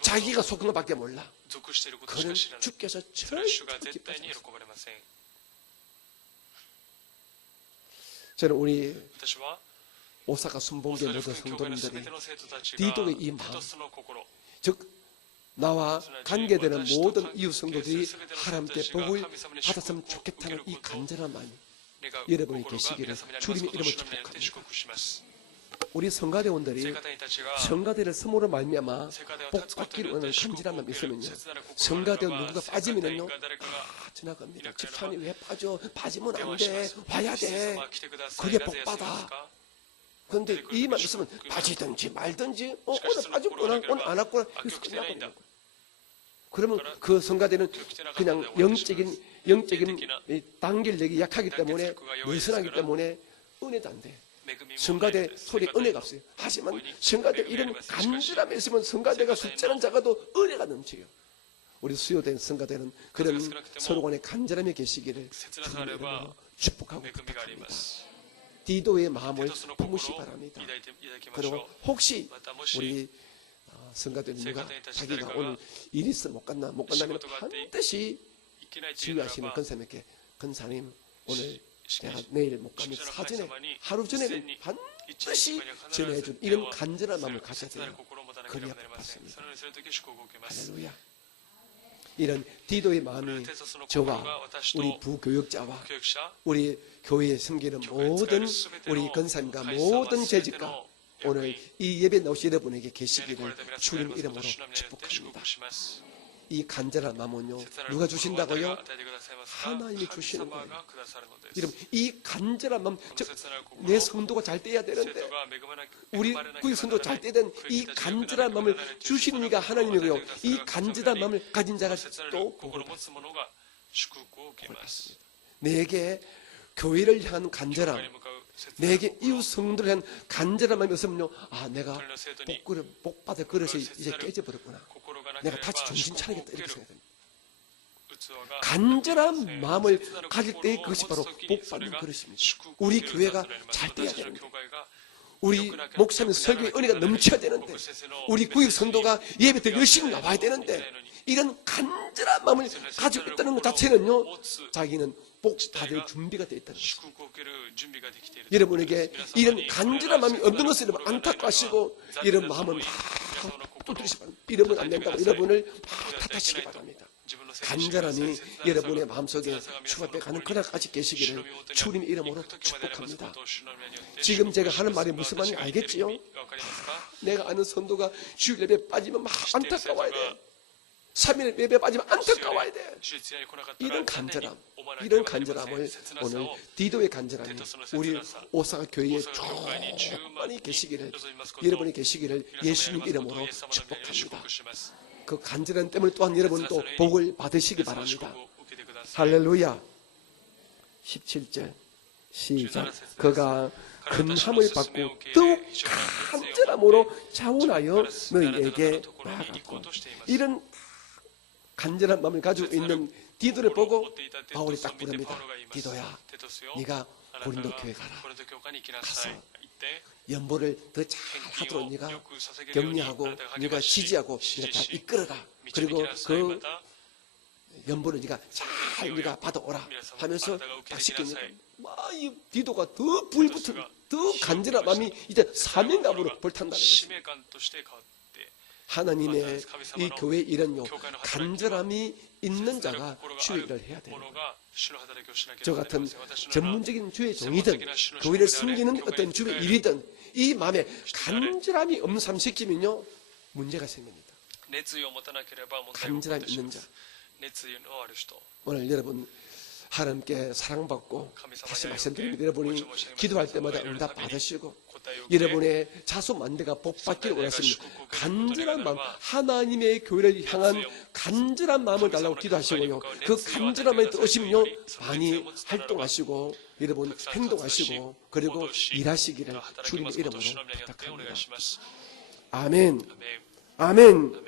자기가 속은 것밖에 몰라. 그는 주께서 절대 기뻐하지 않습니다. 저는 우리 오사카 순봉계 모든 성도님들이 디도의 이 마음, 즉 나와 관계되는 모든 이웃 성도들이 하나님께 복을 받았으면 좋겠다는 이 간절한 마음이 여러분이 계시기를 주님의 이름을 축복합니다. 우리 성가대원들이 성가대를 섬으로 말미암아 복받기를 원하는 간절한 마음이 있으면요, 성가대원 누구가 빠지면은요 지나갑니다. 집사람이 왜 빠져? 빠지면 안 돼. 와야 돼. 그게 복받아. 그런데 이만 있으면 빠지든지 말든지 오늘 빠졌구나 오늘 안 왔구나 그래서 끝나버리는 거예요. 그러면 그 성가대는 그냥 영적인 단결력이 약하기 때문에 느슨하기 때문에 은혜도 안 돼. 성가대 소리 은혜가 없어요. 하지만 성가대 이런 간절함이 있으면 성가대가 숫자는 작아도 은혜가 넘쳐요. 우리 수요된 성가대는 그런 서로 간의 간절함이 계시기를 주님의 이름으로 축복하고 부탁합니다. 디도의 마음을 품으시 바랍니다. 그리고 혹시 우리 성가대님과 자기가 오늘 일 있어 못 간다면 반드시 주의하시는 권사님께 권사님 오늘 내가 내일 못 가면 사전에 하루 전에는 반드시 전해준 이런 간절한 마음을 가져야 돼요. 그래야 복받습니다. 할렐루야. 이런 디도의 마음이 저와 우리 부교역자와 우리 교회에 섬기는 모든 우리 권사님과 모든 재직과 오늘 이 예배 나오신 여러분에게 계시기를 주님 이름으로 축복합니다. 이 간절한 마음은요 누가 주신다고요? 하나님이 주시는 거예요. 여러분 이 간절한 마음, 즉 내 성도가 잘 돼야 되는데 우리 구역 성도 잘 돼야 되는 이 간절한 마음을 주시는 이가 하나님이고요, 이 간절한 마음을 가진 자가 또 복을 받습니다. 내게 교회를 향한 간절함, 내게 이웃 성도를 향한 간절한 마음이 없으면요, 아 내가 복받을 그릇이 이제 깨져버렸구나, 내가 다시 정신 차리겠다 이렇게 생각됩니다. 간절한 마음을 가질 때 그것이 바로 복받는 그릇입니다. 우리 교회가 잘 돼야 되는 거예요. 우리 목사님 설교의 은혜가 넘쳐야 되는데, 우리 구역 성도가 예배 때 열심히 나와야 되는데, 이런 간절한 마음을 가지고 있다는 것 자체는요, 자기는 복 받을 준비가 되어 있다는 것입니다. 여러분에게 이런 간절한 마음이 없는 것을 여러분 안타까워하시고, 이런 마음은 막 두드리시기 바랍니다. 이러면 안 된다고 여러분을 막 탓하시기 바랍니다. 간절함이 여러분의 마음속에 주 앞에 가는 그날까지 계시기를 주님의 이름으로 축복합니다. 지금 제가 하는 말이 무슨 말인지 알겠지요? 내가 아는 선도가 주일 예배 빠지면 막 안타까워야 돼. 3일 예배 빠지면 안타까워야 돼. 이런 간절함을 오늘 디도의 간절함이 우리 오사카 교회에 충만히 계시기를, 여러분이 계시기를 예수님 이름으로 축복합니다. 그 간절함 때문에 또한 여러분도 복을 받으시기 바랍니다. 할렐루야. 17절 시작. 그가 근함을 받고 더욱 간절함으로 자원하여 너희에게 나아갔고. 이런 간절한 마음을 가지고 있는 디도를 보고 바울이 딱 부릅니다. 디도야, 네가 고린도 교회 가라. 가서 연보를 더 잘하도록 네가 격려하고 네가 지지하고 네가 잘 이끌어라. 그리고 그 연보를 네가 잘 네가 받아오라 하면서 딱 시키니까 이 디도가 더 불붙은, 더 간절한 마음이 이제 사명감으로 불탄다는 것입니다. 하나님의 이 교회 일은요, 간절함이 있는 자가 주의 일을 해야 돼요. 저 같은 전문적인 주의 종이든 교회를 섬기는 어떤 주의 일이든 이 마음에 간절함이 없는 사람 시키면요, 문제가 생깁니다. 간절함이 있는 자. 오늘 여러분 하나님께 사랑받고, 다시 말씀드립니다. 여러분이 기도할 때마다 응답 받으시고 여러분의 자손만대가 복받기를 원하십니다. 간절한 마음, 하나님의 교회를 향한 간절한 마음을 달라고 기도하시고요, 그 간절한 마음이 들어오시면요, 많이 활동하시고 여러분 행동하시고 그리고 일하시기를 주님의 이름으로 부탁합니다. 아멘. 아멘.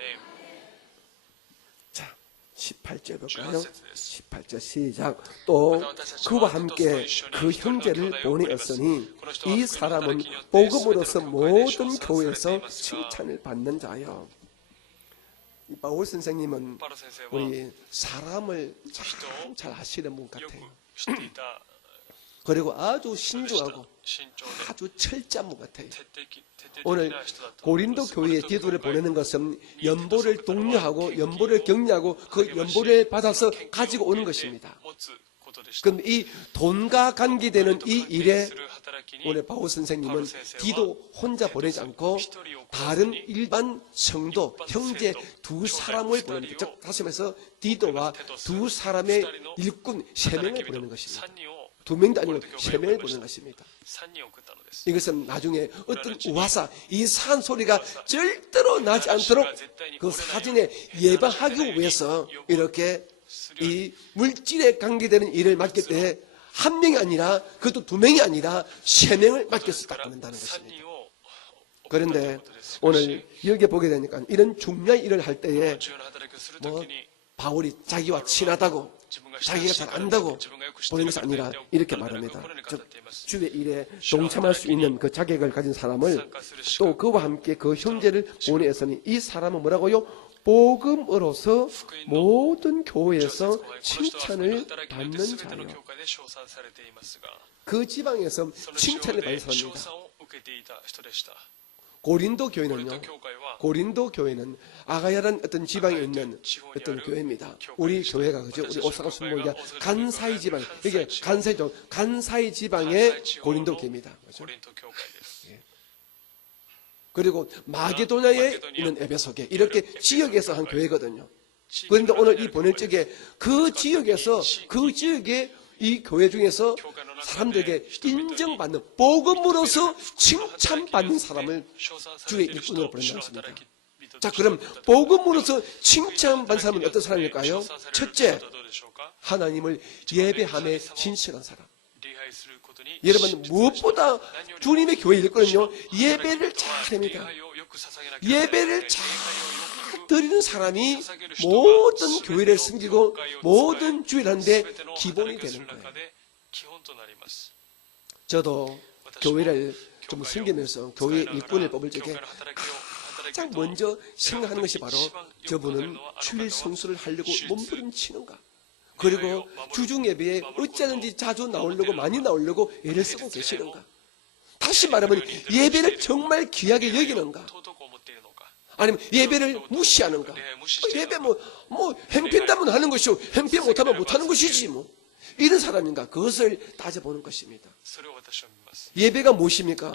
18절 볼까요? 18절 시작. 또 그와 함께 그 형제를 보내었으니 이 사람은 복음으로서 모든 교회에서 칭찬을 받는 자요. 바울 선생님은 우리 사람을 참 잘 아시는 분 같아요. 그리고 아주 신중하고 아주 철저한 분 같아요. 오늘 고린도 교회에 디도를 보내는 것은 연보를 독려하고 연보를 격려하고 그 연보를 받아서 가지고 오는 것입니다. 그럼 이 돈과 관계되는 이 일에 오늘 바울 선생님은 디도 혼자 보내지 않고 다른 일반 성도, 형제 두 사람을 보냅니다. 즉 다시 말해서 디도와 두 사람의 일꾼 3명을 보내는 것입니다. 2명도 아니고 3명을 보내는 것입니다. 이것은 나중에 어떤 우화사, 이상한 소리가 절대로 나지 않도록 그 사진에 예방하기 위해서 이렇게 이 물질에 관계되는 일을 맡길 때 1명이 아니라, 그것도 2명이 아니라 3명을 맡겨서 닦는다는 것입니다. 그런데 오늘 여기 보게 되니까 이런 중요한 일을 할 때에 뭐 바울이 자기와 친하다고, 자기가 잘 안다고 보는 것이 아니라 이렇게 말합니다. 즉 주의 일에 동참할 수 있는 그 자격을 가진 사람을, 또 그와 함께 그 형제를 보내었으니 이 사람은 뭐라고요? 복음으로서 모든 교회에서 칭찬을 받는 자요. 그 지방에서 칭찬을 받는 사람입니다. 고린도 교회는 아가야라는 어떤 지방에 있는 어떤 교회입니다. 우리 교회가, 그죠? 우리 오사카 순복이가 간사이 지방, 이게 간사이 지방의 고린도 교회입니다. 그죠? 예. 그리고 마게도냐에 있는 에베소교, 이렇게 지역에서 한 교회거든요. 그런데 오늘 이 보낼 적에 그 지역에서, 그 지역의 이 교회 중에서 사람들에게 인정받는, 복음으로서 칭찬받는 사람을 주의 일꾼으로 보낸다는 것입니다. 자, 그럼 복음으로서 칭찬받는 사람은 어떤 사람일까요? 첫째, 하나님을 예배함에 진실한 사람. 여러분, 무엇보다 주님의 교회 일꾼은요, 예배를 잘합니다. 예배를 잘 드리는 사람이 모든 교회를 섬기고 모든 주일을 하는데 기본이 되는 거예요. 저도 교회를 좀 섬기면서 교회 일꾼을 뽑을 적에 가장 먼저 생각하는 것이 바로 저분은 주일 성수를 하려고 몸부림치는가, 그리고 주중 예배에 어쩌든지 자주 나오려고 많이 나오려고 애를 쓰고 계시는가, 다시 말하면 예배를 정말 귀하게 여기는가, 아니면 예배를 무시하는가. 예배 뭐 행편다면 하는 것이고 행편 못하면 못하는 것이지 뭐, 이런 사람인가, 그것을 따져보는 것입니다. 예배가 무엇입니까?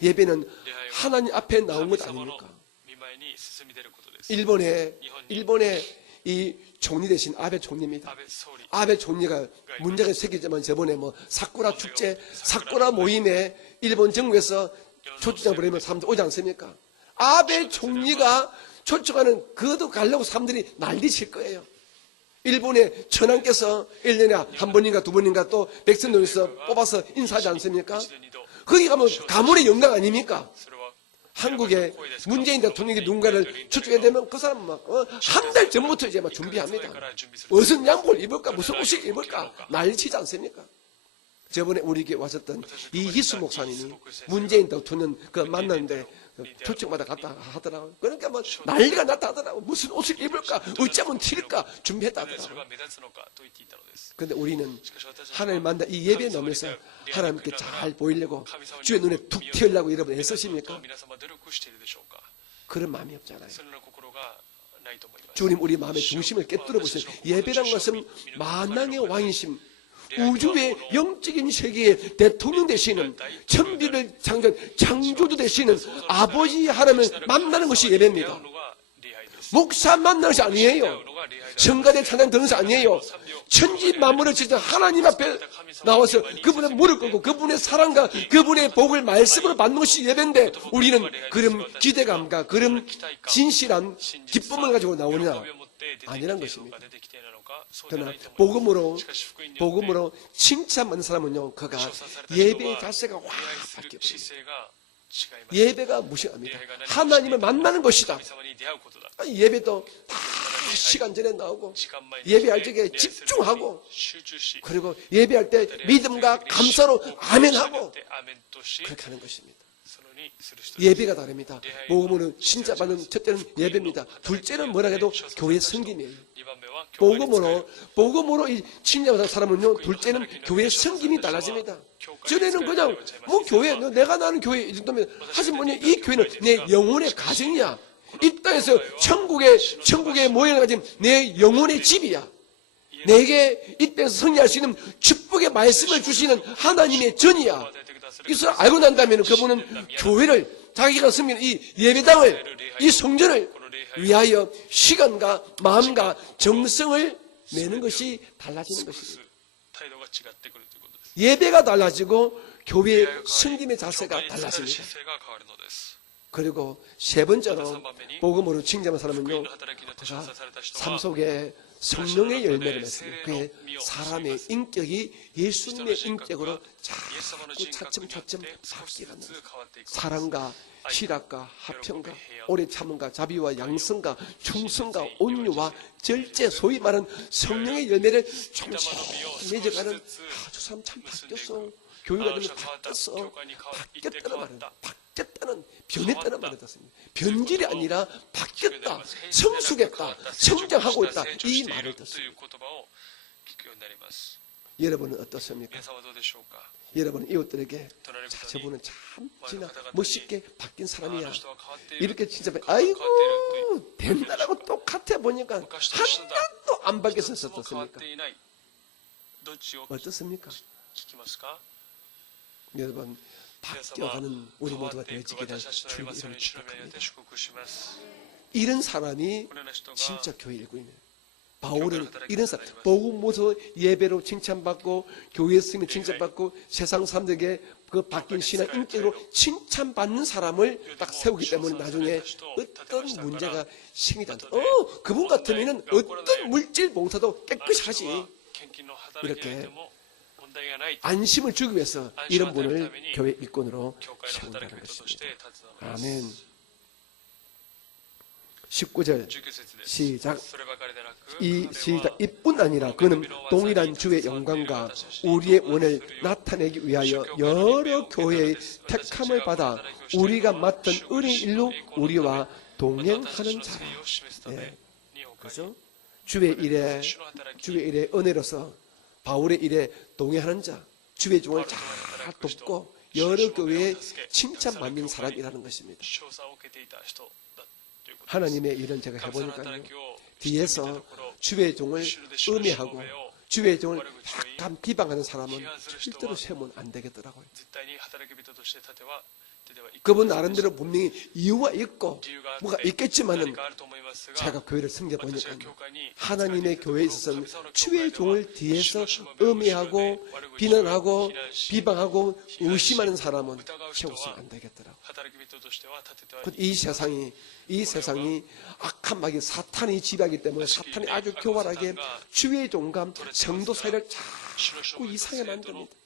예배는 하나님 앞에 나온 것 아닙니까? 일본의 이 총리 대신 아베 총리입니다. 아베 총리가 문제가 생기지만 저번에 뭐 사쿠라 축제, 사쿠라 모임에 일본 정부에서 초청장 보내면 사람들 오지 않습니까? 아베 총리가 초청하는 그것도 가려고 사람들이 난리칠 거예요. 일본의 천황께서 1년에 한 번인가 두 번인가 또 백선동에서 뽑아서 인사하지 않습니까? 거기 가면 가문의 영광 아닙니까? 한국의 문재인 대통령이 누군가를 초청해야 되면 그 사람 막 한 달 전부터 이제 막 준비합니다. 무슨 양복을 입을까, 무슨 옷을 입을까 난리치지 않습니까? 저번에 우리 교회 왔었던 이희수 목사님이 문재인 대통령 그 만났는데 초청받아 갔다 하더라고요. 그러니까 뭐 난리가 났다 하더라고요. 무슨 옷을 입을까, 어쩌면 튈까 준비했다 하더라고요. 그런데 우리는 하나님 만나 이 예배에 나오면서 하나님께 잘 보이려고 주의 눈에 툭 튀으려고 여러분 애쓰십니까? 그런 마음이 없잖아요. 주님 우리 마음의 중심을 깨뜨려 보세요. 예배란 것은 만왕의 왕이심, 우주의 영적인 세계의 대통령 되시는, 천비를 창조주 되시는 아버지 하나님을 만나는 것이 예배입니다. 목사 만나는 것이 아니에요. 성가대 찬양 듣는 것이 아니에요. 천지 만물을 지은 하나님 앞에 나와서 그분의 무릎 꿇고 그분의 사랑과 그분의 복을 말씀으로 받는 것이 예배인데, 우리는 그런 기대감과 그런 진실한 기쁨을 가지고 나오느냐, 아니란 것입니다. 그러나 복음으로 칭찬받는 사람은요, 그가 예배의 자세가 확 바뀌어버립니다. 예배가 무시합니다. 하나님을 만나는 것이다. 예배도 다 시간 전에 나오고 예배할 적에 집중하고, 그리고 예배할 때 믿음과 감사로 아멘하고 그렇게 하는 것입니다. 예배가 다릅니다. 복음으로 진짜 받는 첫째는 예배입니다. 둘째는 뭐라 해도 교회 섬김이에요. 복음으로 이 친자받은 사람은요, 둘째는 교회 섬김이 달라집니다. 전에는 그냥 뭐 교회, 내가 나는 교회 이 정도면, 하지만 이 교회는 내 영혼의 가정이야. 이 땅에서 천국의 모양을 가진 내 영혼의 집이야. 내게 이 땅에서 승리할 수 있는 축복의 말씀을 주시는 하나님의 전이야. 이것을 알고 난다면 그분은 교회를, 자기가 섬기는 이 예배당을, 이 성전을 위하여 시간과 마음과 정성을 내는 것이 달라지는 것입니다. 예배가 달라지고 교회의 섬김의 자세가 달라집니다. 그리고 세 번째로 복음으로 칭찬한 사람은요, 그가 삶 속에 성령의 열매를 맺습니다. 그의 사람의 인격이 예수님의 인격으로 자꾸 차츰차츰 바뀌어가는 사랑과 희락과 화평과 오래 참음과 자비와 양성과 충성과 온유와 절제, 소위 말하는 성령의 열매를 조금씩 맺어가는, 저 사람 참 바뀌었어, 교회가 되면 바뀌었어, 바뀌었다는 말은, 바뀌었다는, 변했다는 말을 듣습니다. 변질이 아니라 바뀌었다, 성숙했다, 성장하고 있다, 이 말을 듣습니다. 여러분은 어떻습니까? 여러분 이웃들에게, 자, 저분은 참 멋있게 바뀐 사람이야, 이렇게 진짜 아이고 된다라고 똑같아 보니까 한 년도 안 바뀌었어 어떻습니까? 어떻습니까? 여러분, 바뀌어가는 우리 모두가 되어지기를 주님의 이름으로 축복합니다. 이런 사람이 진짜 교회 일꾼이에요. 바울은 이런 사람, 복음으로 예배로 칭찬받고 교회에 쓰면 칭찬받고 세상 사람들에게 그 바뀐 신앙 인격으로 칭찬받는 사람을 딱 세우기 때문에 나중에 어떤 문제가 생기지 않다. 그분 같으면 어떤 물질 봉사도 깨끗이 하지. 이렇게 안심을 주기 위해서 이런 분을 교회 일꾼으로 세운다는 것입니다. 아멘. 19절 19節です。 시작. そればかりでなく 이 彼は 시작 이뿐 아니라 그는 동일한 주의 영광과 우리의 원을 나타내기 위하여 여러 교회의 택함을 받아 우리가 맡은 은혜 일로 우리와 동행하는 자라. 예. 그죠? 주의 일에 은혜로서 바울의 일에 동행하는 자, 주의 종을 잘 돕고 여러 교회에 칭찬받는 사람이라는 것입니다. 하나님의 일을 제가 해보니까요, 뒤에서 주의 종을 음해하고 주의 종을 약간 비방하는 사람은 절대로 세우면 안 되겠더라고요. 그분 나름대로 분명히 이유가 있고 뭐가 있겠지만은 제가 교회를 섬겨보니까 하나님의 교회에 있어서는 주의 종을 뒤에서 음해하고 비난하고 비방하고 의심하는 사람은 세우면 안 되겠더라고요. 이 세상이 악한 마귀 사탄이 지배하기 때문에 사탄이 아주 교활하게 주의 종과 성도 사이를 자꾸 이상하게 만듭니다.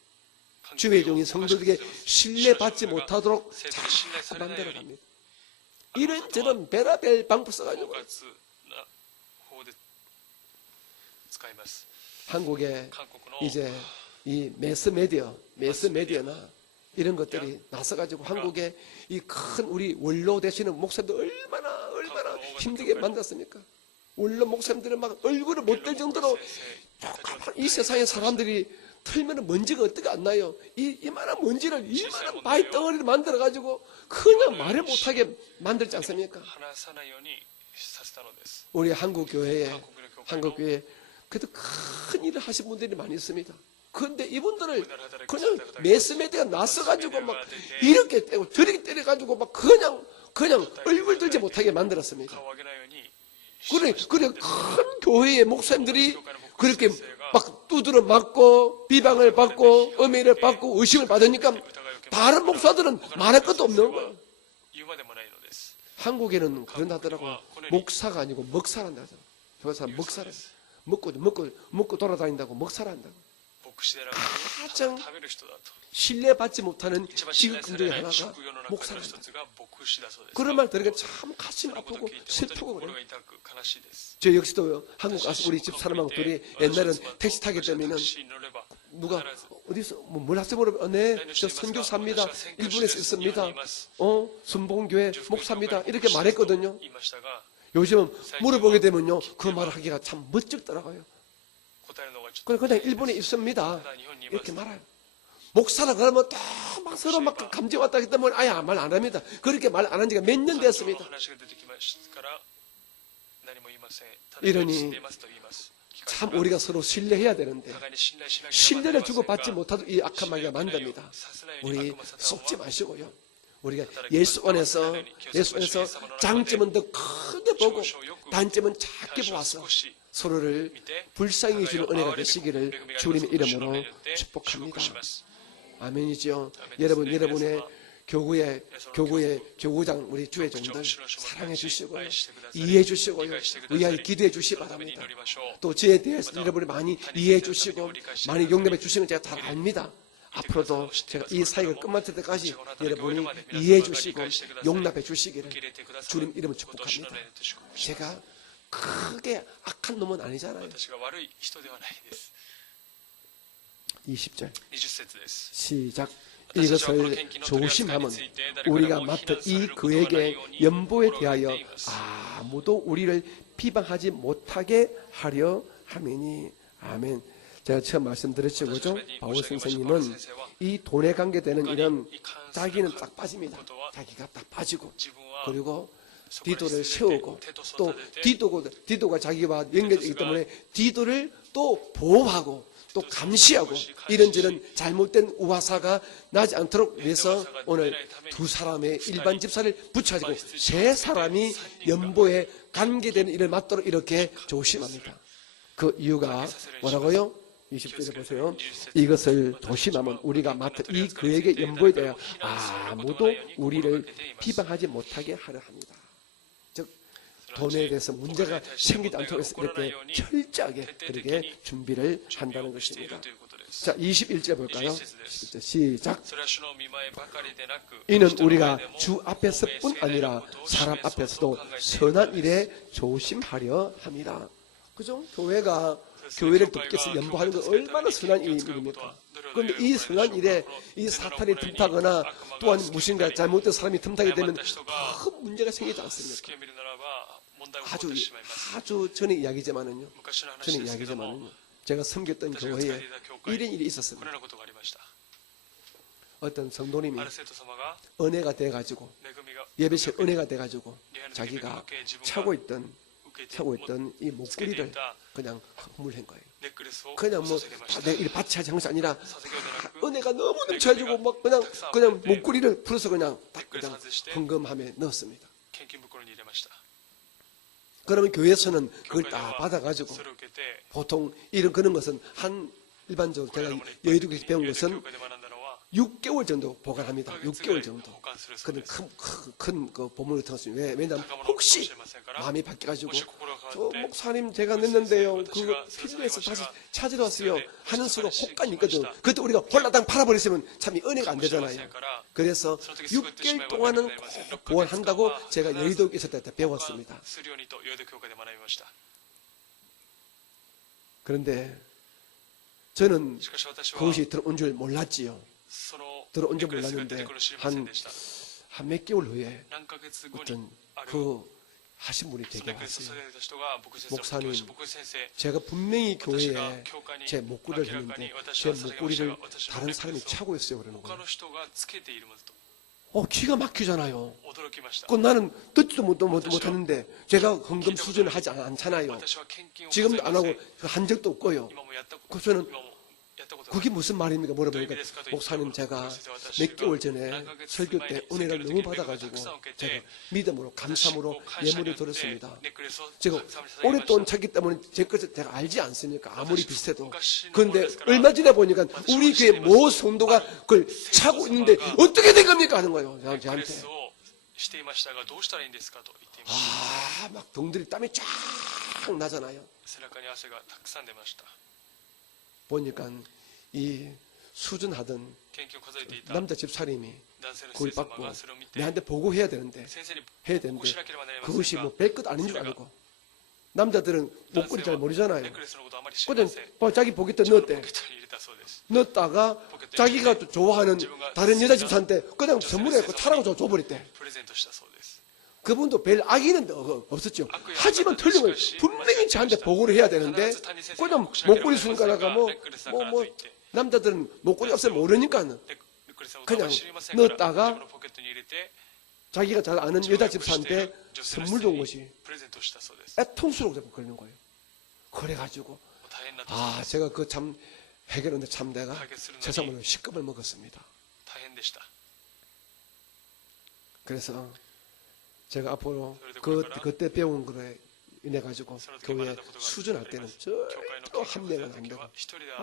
주의 종이 성도들에게 신뢰받지 못하도록 자꾸 만들어갑니다. 이런저런 별의별 방법 써가지고 한국에 이제 이 매스메디어나 이런 것들이 나서가지고 한국에 이 큰 우리 원로 되시는 목사들 얼마나 힘들게 만들었습니까? 원로 목사님들은 막 얼굴을 못 댈 정도로 이 세상의 사람들이 털면 먼지가 어떻게 안 나요? 이만한 먼지를 이만한 바위 덩어리를 만들어가지고 그냥 말을 못하게 만들지 않습니까? 우리 한국 교회에 그래도 큰 일을 하신 분들이 많이 있습니다. 그런데 이분들을 그냥 매스메디가 났어가지고 막 이렇게 떼고 저렇게 때려가지고 막 그냥 얼굴 들지 못하게 만들었습니다. 그래 큰 교회의 목사님들이 그렇게 막 두드려 맞고 비방을 받고 음해를 받고 의심을 받으니까 다른 목사들은 말할 것도 없는 거예요. 한국에는 그런다더라고요. 목사가 아니고 먹사란다 하잖아요. 저 사람 먹사래. 먹고 돌아다닌다고 먹사란다고. 가장 신뢰받지 못하는 직업 중에 하나가 목사란다. 그런 말 들으니까 참 가슴이 아프고 슬프고 그래요. 저 역시도 한국 가서 우리 집 사람하고 둘이 옛날엔 택시 타기 때문에는 누가 어디서 뭘 하세요? 물어보면 네, 저 선교사입니다. 일본에서 있습니다. 순봉교회 목사입니다. 이렇게 말했거든요. 요즘은 물어보게 되면요, 그 말을 하기가 참 멋쩍더라고요. 그냥 일본에 있습니다. 이렇게 말해요. 목사라 그러면 또 막 서로 막 감정 왔다 하기 때문에 아예 말 안 합니다. 그렇게 말 안 한 지가 몇 년 됐습니다. 이러니 참 우리가 서로 신뢰해야 되는데 신뢰를 주고받지 못하도록 이 악한 마귀가 만듭니다. 우리 속지 마시고요. 우리가 예수 안에서 장점은 더 크게 보고 단점은 작게 보아서 서로를 불쌍히 주는 은혜가 되시기를 주님의 이름으로 축복합니다. 아멘이죠. 여러분의 교구의 교구장 우리 주의 종들 사랑해 주시고요, 이해해 주시고요, 위하여 기도해 주시기 바랍니다. 또 저에 대해서 여러분이 많이 이해해 주시고 많이 용납해 주시는 걸 제가 잘 압니다. 앞으로도 제가 이 사역을 끝마칠 때까지 여러분이 이해해 주시고 용납해 주시기를 주님 이름을 축복합니다. 제가 크게 악한 놈은 아니잖아요. 20절 시작. 이것을 조심하면 우리가 맡은 이 그에게 연보에 대하여 아무도 우리를 비방하지 못하게 하려 함이니. 아멘. 제가 처음 말씀드렸죠, 그죠? 바울 선생님은 이 돈에 관계되는 이런 자기는 딱 빠집니다. 자기가 딱 빠지고 그리고 디도를 세우고 또 디도가 자기와 연결되기 때문에 디도를 또 보호하고 또 감시하고 이런저런 잘못된 우화사가 나지 않도록 위해서 오늘 두 사람의 일반 집사를 붙여가지고 세 사람이 연보에 관계되는 일을 맡도록 이렇게 조심합니다. 그 이유가 뭐라고요? 20절에 보세요. 이것을 조심하면 우리가 맡은 이 그에게 연보에 대하여 아무도 우리를 비방하지 못하게 하려 합니다. 즉 돈에 대해서 문제가 생기지 않도록 이렇게 철저하게 그렇게 준비를 한다는 것입니다. 자, 21절 볼까요? 21절 시작. それは主の御前ばかりでなく 이는 人の前 우리가 でも 주 앞에서뿐 아니라 사람 앞에서도 선한 일에 조심하려 함이라. 그죠? 교회를 돕겠어 연보하는 건 얼마나 선한 일입니까? 그런데 이 선한 일에 이 사탄이 틈타거나 또한 무엇인가 잘못된 사람이 틈타게 되면 큰 문제가 생기지 않습니까? 隙を見るならば問題が起こ 아주 ってしまいます 아주 전의 이야기지만은요. 昔の話 전의 ですけども 이야기지만은요. 제가 섬겼던 私が使って 교회에 いた教会 이런 일이 こ 있었습니다. のようなことがありました 어떤 성도님이 ある生徒様が 은혜가 돼가지고 恵みが 예배실 은혜가 돼가지고 礼拝の時に恵み 자기가 がけ自分 차고 が 있던 受けて 차고 있던 이 つけてい 목걸이를 た 그냥 허물한 거예요. ネックレスを 그냥 뭐 捧げました 내가 이 밭이 하지 것이 아니라 捧げようでなく 은혜가 너무 넘쳐가지고 막 그냥 목걸이를 풀어서 그냥 딱 그냥 헌금함에 넣었습니다. 献金袋に入れました 그러면 교회에서는 教 그걸 会で 다 は 받아가지고 それを受けて 보통 그런 것은 한 일반적으로 これ 제가 らもね 여의도에서 배운 教 것은 会で学んだのは 6개월 정도 보관합니다. 6ヶ月ぐら 6개월 い 정도. 保管するそう 그는 です 큰 그 보물을 들었습니다. 왜냐하면 高物かも 혹시 しれませんから 마음이 바뀌어가지고 もし心が 저 変わって 목사님 제가 냈는데요. 그거 필요해서 다시 찾으러 왔어요. 하는 수가 혹간 있거든. 그때 우리가 홀라당 팔아버렸으면 참 이 은혜가 안 かもしれま 되잖아요. せんから 그래서 その時すぐ売ってしまえ 6개월 ば 동안은 問題ないません 꼭 보관한다고 제가 여의도에 있을 때 保 배웠습니다. 管するようにとヨイド教会で学びました 그런데 저는 しかし私は 그것이 들어온 줄 몰랐지요. その 들어온 ネ 줄 ックレスが出て 몰랐는데 くるのを知りませんでした 한 몇 개월 후에 何ヶ月後に 어떤 ある 그 하신 분이 その 되게 ネックレスを 왔어요. 捧げた人が僕先生を 목사님 来ました僕先生 제가 분명히 私が 교회에 教会に 제 목걸이를 明らか 했는데 に私 제 は捧げました 목걸이를 が私の 다른 ネックレ 사람이 スを 차고 있어요. 그러는 他 거예요. の人がつけているものと 기가 막히잖아요. 驚きました 그 나는 듣지도 못했는데 제가 헌금 수준을 하지 않잖아요. 私は献金を 지금도 数え 안 ませ 하고 ん 한 적도 없고요. 今もやったこと 그 저는 今もやったことが 그게 무슨 말입니까? 물어보니까 목사님 제가 몇 개월 전에 설교 때 은혜를 너무 받아가지고 제가 믿음으로 감사함으로 예물을 드렸습니다. 제가 오랫동안 찾기 때문에 제 것을 제가 알지 않습니까? 아무리 비슷해도. 그런데 얼마 전에 보니까 우리 교회 모 성도가 그걸 차고 있는데 어떻게 된 겁니까? 하는 거예요. ネックレ 저한테. スをしていましたがどうしたらいいんですかと言っていました 막 덩들이 땀이 쫙 나잖아요. 背中に汗がたくさん出ました 보니까 이 수준하던 献金を数えていた 남자 집사님이 男性の 그걸 先生様 받고 がそれを見て 내한테 보고해야 되는데 先生に 해야 報 되는데 告しなければなりませ 그것이 んが 뭐 별것 아닌 줄 알고 남자들은 목걸이 잘 모르잖아요. ネックレスのことあまり知り 그때 ません 자기 포켓에 ポ 넣었대. ケットに入れたそうです 넣었다가 자기가 좋아하는 다른 여자 집사한테 그냥 선물해갖고 차라고 줘버렸대. プレゼントしたそうです 그분도 별 악의는 없었죠. 하지만 틀린 거예요. 분명히 저한테 보고를 해야 되는데 그냥 목걸이 쓰니까 나가 뭐 남자들은 목걸이 없으면 모르니까 ネックレスを 그냥 知りませんから 넣었다가 自分のポケットに入れて 자기가 잘 아는 여자 집사한테 女性の 선물 人 준 に 것이 プレゼントしたそうです 애통스러워 걸리는 거예요. 그래가지고 大変だった 아 제가 그 참 해결했는데 참 내가 解決するのに 세상으로 식겁을 먹었습니다. 大変でした 그래서 제가 앞으로 그래도 그때 배운 거에 인해 가지고 その時 교회 学んだことが 수준할 때는 教会の 절대 献 한 金を 명은 数え 안 る時 되고 は一人では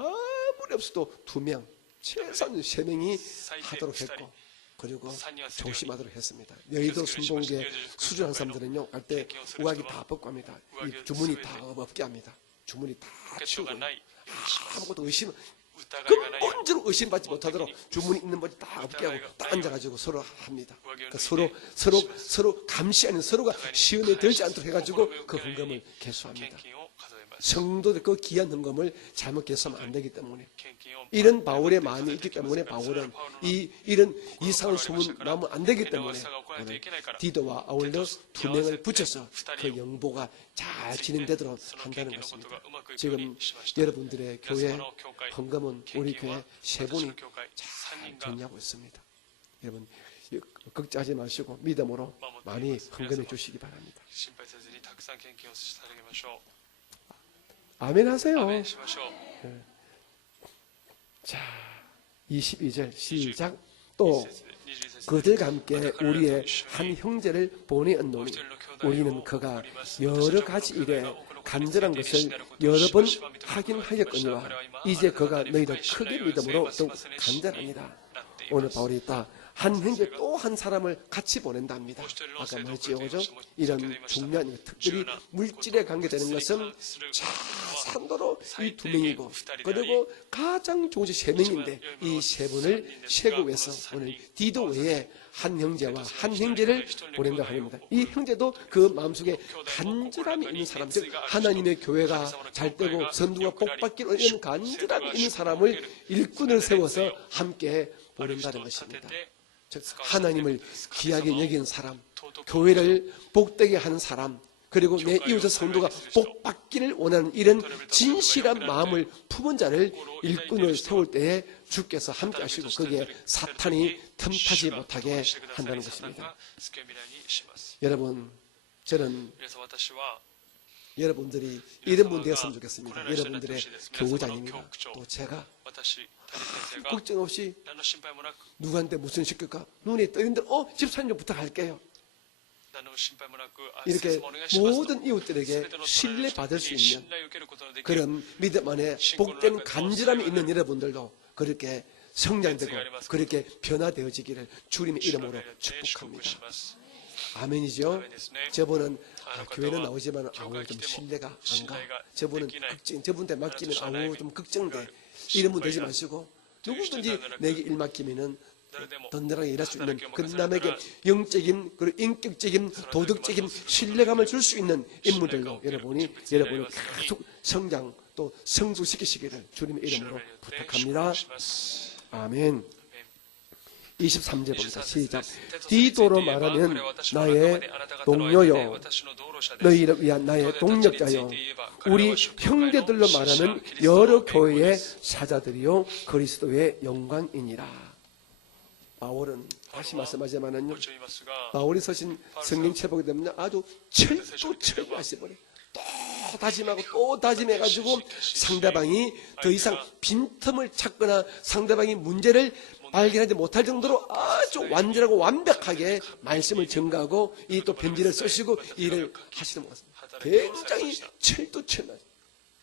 아무리 없어도 2명 최소한 3명이 最低 하도록 2人 했고 그리고 3人はするように 조심하도록 했습니다. 여의도 순복음교회 수준한 사람들은요 갈 때 우악이 다 벗고 합니다. 이 주문이 다 없게 합니다. 주문이 다 ポケット 치우고 がないようにします 아무것도 의심 疑いがないように 근본적으로 의심받지 못하도록 주문이 있는 분이 다 없게 하고 딱 앉아가지고 서로 합니다. 그러니까 서로 감시 아닌 서로가 시연에 들지 않도록 해가지고 그 헌금을 献 개수합니다. 金を数えます 성도들 그 귀한 헌금을 잘못 개수하면 안 되기 때문에 献金を 이런 바울의 마음이 있기 때문에 바울은 이런 이상한 소문 나면 안 되기 때문에 오늘 디도와 아울러 2명을 붙여서 그 영보가 잘 진행되도록 한다는 것입니다. 지금 여러분들의 교회 헌금은 우리 교회 3분이 잘 정리하고 있습니다. 여러분 걱정하지 마시고 믿음으로 많이 헌금해 주시기 바랍니다. 心配せずにたくさん献金を捧げましょ 아멘 う 하세요. アメンしましょう 자, 22절 시작. 또 21節 그들과 함께 우리의 한 형제를 보내었노니 우리는 그가 여러 가지 일에 간절한 것을 여러 번 하긴 하였거니와 이제 그가 너희를 크게 믿음으로 더욱 간절하니라. 오늘 바울이 딱 한 형제 또 한 사람을 같이 보낸답니다. 아까 말했지요, 그죠? 이런 중요한 특별히 물질에 관계되는 것은 산도로 이 두 명이고, 그리고 가장 좋은 것이 세 명인데 이 세 분을 세국에서 오늘 디도 외에 한 형제와 한 형제를 보낸다고 합니다. 이 형제도 그 마음속에 간절함이 있는 사람, 즉 하나님의 교회가 잘 되고 선두가 복받기로 이런 간절함이 있는 사람을 일꾼을 세워서 함께 보낸다는 것입니다. 즉 하나님을 귀하게 여기는 사람, 교회를 복되게 하는 사람, 그리고 내 이웃의 성도가 복받기를 원하는 이런 진실한 마음을 품은 자를 일꾼을 세울 때에 주께서 함께 하시고 거기에 사탄이 틈타지 못하게 한다는 것입니다. 여러분, 저는 여러분들이 이런 분 되었으면 좋겠습니다. 여러분들의 교우장입니다. 또 제가 걱정 없이 누구한테 무슨 시킬까? 눈에 떠있는 대로 집사님 좀 부탁할게요. 이렇게 모든 이웃들에게 신뢰받을 수 있는 그런 믿음 안에 복된 간절함이 있는 여러분들도 그렇게 성장되고 그렇게 변화되어지기를 주님의 이름으로 축복합니다. 아멘이죠? 저분은 교회는 나오지만 좀 신뢰가 안 가. 저분은 저분한테 맡기면 좀 걱정돼. 이런 분 되지 마시고 누구든지 내게 일 맡기면은 든든하게 일할 수 있는 그 남에게 영적인 그리고 인격적인 도덕적인 신뢰감을 줄 수 있는 인물들로 여러분을 계속 성장 또 성숙시키시기를 주님의 이름으로 부탁합니다. 아멘. 23절 봅니다. 시작. 디도로 말하면 나의 동료요, 너희를 위한 나의 동력자요, 우리 형제들로 말하는 여러 교회의 사자들이요 그리스도의 영광이니라. 바울은 다시 말씀하지만은요, 바울이 서신 성경 체복이 되면 아주 철저하시버려. 또 다짐하고 또 다짐해가지고 상대방이 더 이상 빈틈을 찾거나 상대방이 문제를 발견하지 못할 정도로 아주 완전하고 완벽하게 말씀을 전가하고 이 또 편지를 쓰시고 일을 하시는 것 같습니다. 굉장히 철두철미하죠.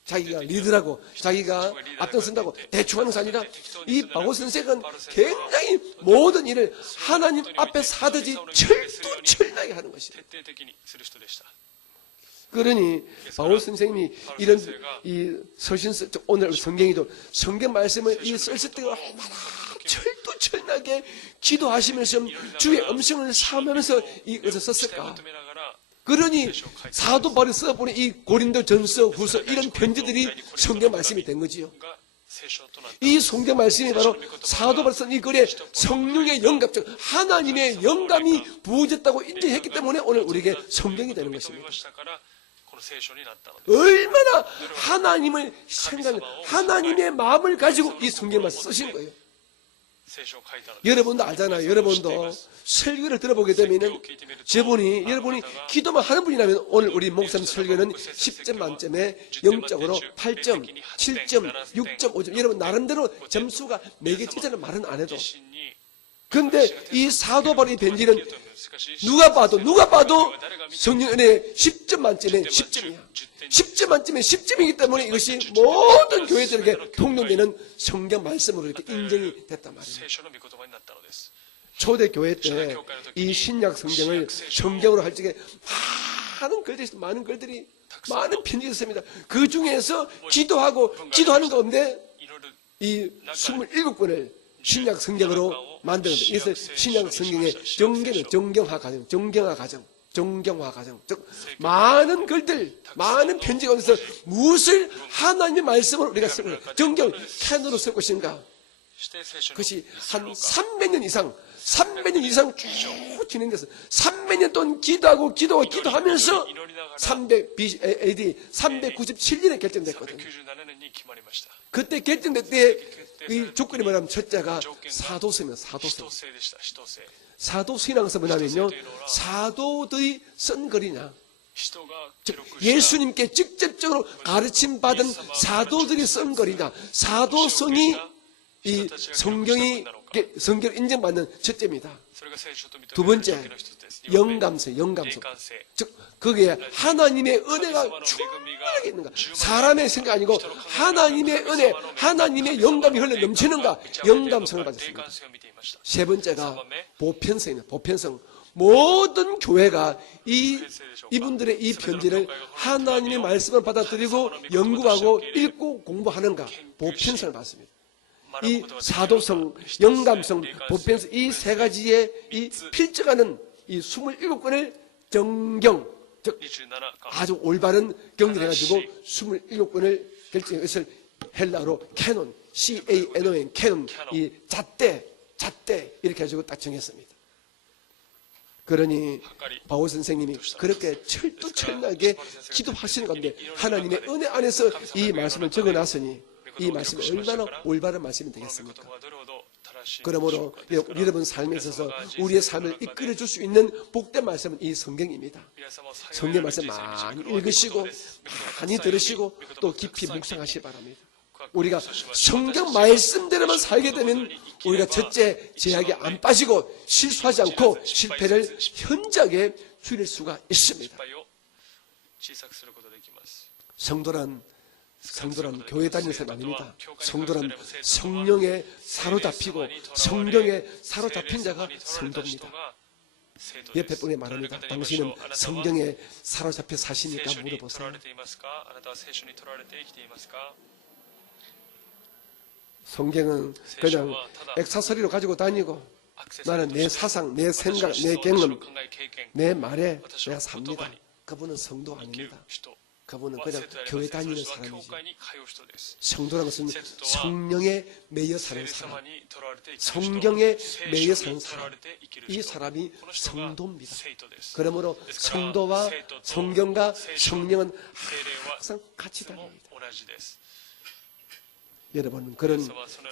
자기가 리더라고 자기가 앞장선다고 대충 하는 것이 아니라 이 바울 선생은 굉장히 모든 일을 하나님 앞에 사듯이 철두철미하게 하는 것입니다. 그러니 바울 선생님이 이런 이 서신 오늘 성경에도 성경 말씀을 이 썼을 때가 얼마나 철두철미하게 기도하시면서 주의 음성을 사모하면서 이것을 썼을까? 그러니 사도 바울이 써보는 이 고린도전서, 후서 이런 편지들이 성경 말씀이 된 거지요. 이 성경 말씀이 바로 사도 바울이 쓴 이 글에 성령의 영감, 즉 하나님의 영감이 부어졌다고 인정했기 때문에 오늘 우리에게 성경이 되는 것입니다. 얼마나 하나님을 생각하는 하나님의 마음을 가지고 이 성경 말씀 쓰신 거예요. 여러분도 알잖아요. 여러분도 설교를 들어보게 되면은 여러분이 기도만 하는 분이라면 오늘 우리 목사님 설교는 10점 만점에 0점으로 8점, 7점, 6점, 5점 여러분 나름대로 점수가 매겨지자는 말은 안 해도 근데 이 사도 바울의 편지는 누가 봐도 성령 은혜 10점 만점에 10점이야. 10점 만점에 10점이기 때문에 이것이 모든 교회들에게 통용되는 성경 말씀으로 이렇게 인정이 됐단 말이에요. 초대교회 때 이 신약 성경을 성경으로 할 적에 많은 글들이 많은 편지가 있습니다. 그 중에서 기도하는 가운데 이 27권을 신약 성경으로 만드는데 이것을 신약 성경의 정경화 과정, 즉 많은 글들, 많은 편지가 오면서 무엇을 하나님의 말씀으로 우리가 쓰고 정경 캔으로 쓸 것인가? 그것이 한 300년 이상 쭉 진행돼서 300년 동안 기도하면서 AD 397년에 결정됐거든요. 그때 결정될 때 이 조건이 뭐냐면 첫째가 사도서입니다. 사도신앙서 뭐냐면요, 사도들이 쓴 글이냐, 즉 예수님께 직접적으로 가르침 받은 사도들이 쓴 글이냐, 사도성이 이 성경을 인정받는 첫째입니다. 두 번째 영감서, 즉 거기에 하나님의 은혜가 충만하게 살아있는가? 사람의 생각 아니고 하나님의 은혜, 하나님의 영감이 흘러 넘치는가? 영감성을 받았습니다. 세 번째가 보편성입니다. 보편성. 모든 교회가 이분들의 이 편지를 하나님의 말씀을 받아들이고 연구하고 읽고 공부하는가? 보편성을 받습니다. 이 사도성, 영감성, 보편성 이 세 가지에 이 필적하는 이 27권을 정경, 즉 아주 올바른 경전을 해가지고 27권을 결정해 것을 헬라로 캐논, C-A-N-O-N, 캐논, 이 잣대 이렇게 해가지고 딱 정했습니다. 그러니 바울 선생님이 그렇게 철두철미하게 기도하시는 가운데 하나님의 은혜 안에서 이 말씀을 적어놨으니 이 말씀이 얼마나 올바른 말씀이 되겠습니까? 그러므로 여러분 삶에 있어서 우리의 삶을 이끌어줄 수 있는 복된 말씀은 이 성경입니다. 성경 말씀 많이 읽으시고 많이 들으시고 또 깊이 묵상하시기 바랍니다. 우리가 성경 말씀대로만 살게 되면 우리가 첫째 제약에 안 빠지고 실수하지 않고 실패를 현저하게 줄일 수가 있습니다. 성도란 교회 다니는 사람 아닙니다. 성도란 성령에 사로잡히고 성경에 사로잡힌 자가 성도입니다. 옆에 분이 말합니다. 당신은 성경에 사로잡혀 사시니까 물어보세요. 성경은 그냥 액세서리로 가지고 다니고 나는 내 사상, 내 생각, 내 경험, 내 말에 내가 삽니다. 그분은 성도 아닙니다. 그분은 그냥 교회 다니는 사람이지. 성도라는 것은 성령에 매여 사는 사람, 성경에 매여 사는 사람, 이 사람이 성도입니다. 그러므로 성도와 성경과 성령은 항상 같이 다닙니다. 여러분 그런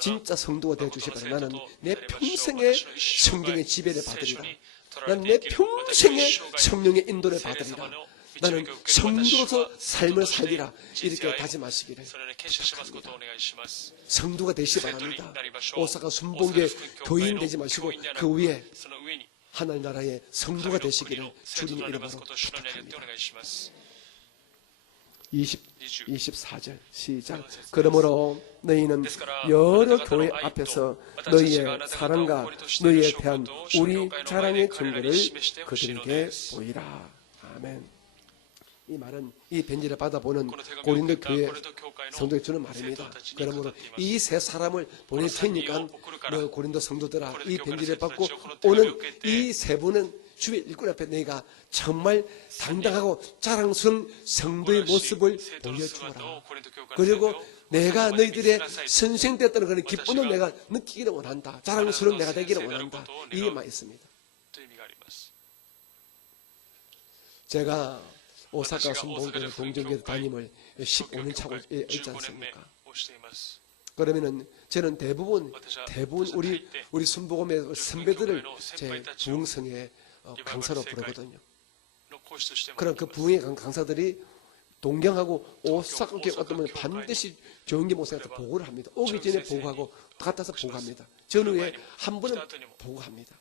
진짜 성도가 되어주시기 바랍니다. 나는 내 평생에 성경의 지배를 받으리라. 나는 내 평생에 성령의 인도를 받으리라. 나는 성도로서 삶을 살리라. 이렇게 다짐하시기를 부탁합니다. 성도가 되시기 바랍니다. 오사카 순봉교회 교인 되지 마시고 그 위에 하나님 나라의 성도가 되시기를 주님 이름으로 부탁합니다. 24절 시작. 그러므로 너희는 여러 교회 앞에서 너희의 사랑과 너희에 대한 우리 자랑의 증거를 그들에게 보이라. 아멘. 이 말은 이 편지를 받아보는 고린도 교회 성도에 주는 말입니다. 그러므로 이 세 사람을 보낼 테니까 너 고린도 성도들아 이 편지를 받고 오는 이 세 분은 주의 일꾼 앞에 내가 정말 당당하고 자랑스러운 성도의 모습을 보여주어라. 그리고 내가 너희들의 선생 됐다는 그런 기쁨을 내가 느끼기를 원한다. 자랑스러운 내가 되기를 원한다. 이 말이 있습니다. 제가 오사카 순봉교회 동정교회 담임을 15년 차고 있지 않습니까? 그러면은 저는 대부분 우리 순복음의 선배들을 제 부흥성의 강사로 부르거든요. 그럼 그 부흥의 강사들이 동경하고 오사카교회 어떤 분은 반드시 조은기 목사한테 보고를 합니다. 오기 전에 보고하고 갔다서 보고합니다. 전후에 한 번은 보고합니다.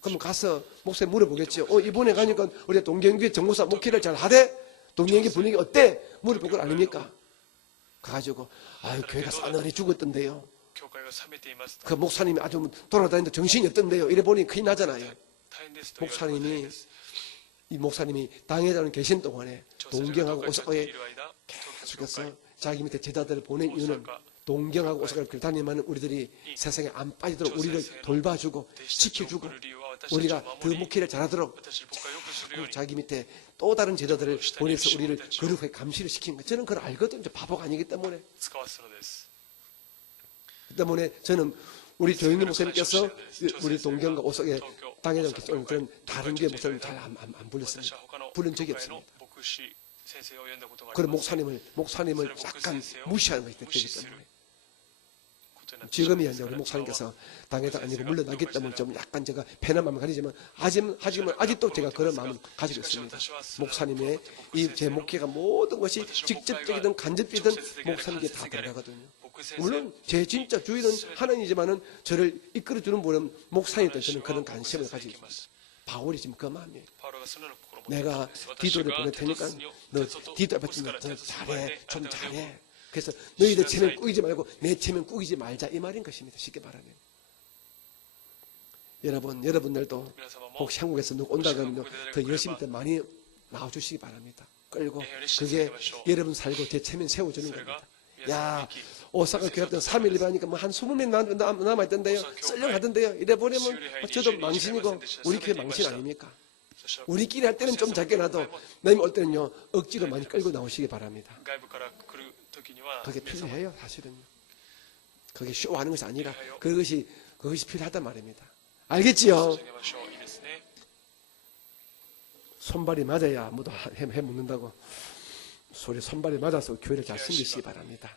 그럼 가서 목사님 물어보겠죠. 이번에 가니까 우리 동경교회 정목사 목회를 잘 하대? 동경교회 분위기 어때? 물어볼 거 아닙니까? 가가지고 교회가 싸늘히 죽었던데요. 그 목사님이 아주 돌아다니는데 정신이 없던데요. 이래 보니 큰일 나잖아요. 이 목사님이 당회장에 계신 동안에 동경하고 오사카에 계속해서 자기 밑에 제자들을 보낸 이유는 동경하고 오사카를 다니면 우리들이 세상에 안 빠지도록 우리를 돌봐주고 지켜주고 우리가 그 목회를 잘하도록 자기 밑에 또 다른 제자들을 보내서 우리를 거룩하게 감시를 시킨 거예요. 저는 그걸 알거든요. 바보가 아니기 때문에. 그 때문에 저는 우리 조영기 목사님께서 우리 동경과 오사카에 당회장 저는 다른 교회 목사님 잘 안 불렀습니다. 부른 적이 없습니다. 그런 목사님을 약간 무시하는 것이 되기 때문에. 지금이야 우리 목사님께서 당회장 아니고 물러나기 때문에 좀 약간 제가 편한 마음을 가지지만 하지만 아직도 제가 그런 마음을 가지고 있습니다. 목사님의 제 목회가 모든 것이 직접적이든 간접적이든 목사님께 다 들어가거든요. 물론 제 진짜 주인은 하나님이지만은 저를 이끌어주는 분은 목사님들 저는 그런 관심을 가지고 있습니다. 바울이 지금 그 마음이에요. パウロがそのような心を持っていたん 내가 です。 디도를 私が 보낼 テ 테니까 トスに 너 テトス 디도 と 앞에 좀 からテトス 잘해, と 좀 前で 잘해. 그래서 너희들 체면 꾸기지 말고 내 체면 꾸기지 말자 이 말인 것입니다. 쉽게 말하면. 여러분들도 皆様も 혹시 한국에서 누구 온다 그러면 더 열심히 더 많이 나와주시기 바랍니다. 끌고 그게 여러분 살고 제 체면 세워주는 それが 겁니다. 皆様 야 の生き 오사카 교회 때 3일 예배하니까 뭐 한 20명 남아있던데요. 썰렁하던데요. 이래 보려면 저도 망신이고 우리 교회 망신 아닙니까? そして 우리끼리 할 때는 좀 작게 놔도 너희 올 때는요 억지로 많이 끌고 나오시기 바랍니다. 外部から来る時には 그게 皆様 필요해요 사실은요. 그게 쇼하는 것이 아니라 그것이 필요하단 말입니다. 알겠지요? 捧げましょう。いいですね。 손발이 맞아야 아무도 해먹는다고 소리 손발이 맞아서 교회를 잘 섬기시기 바랍니다.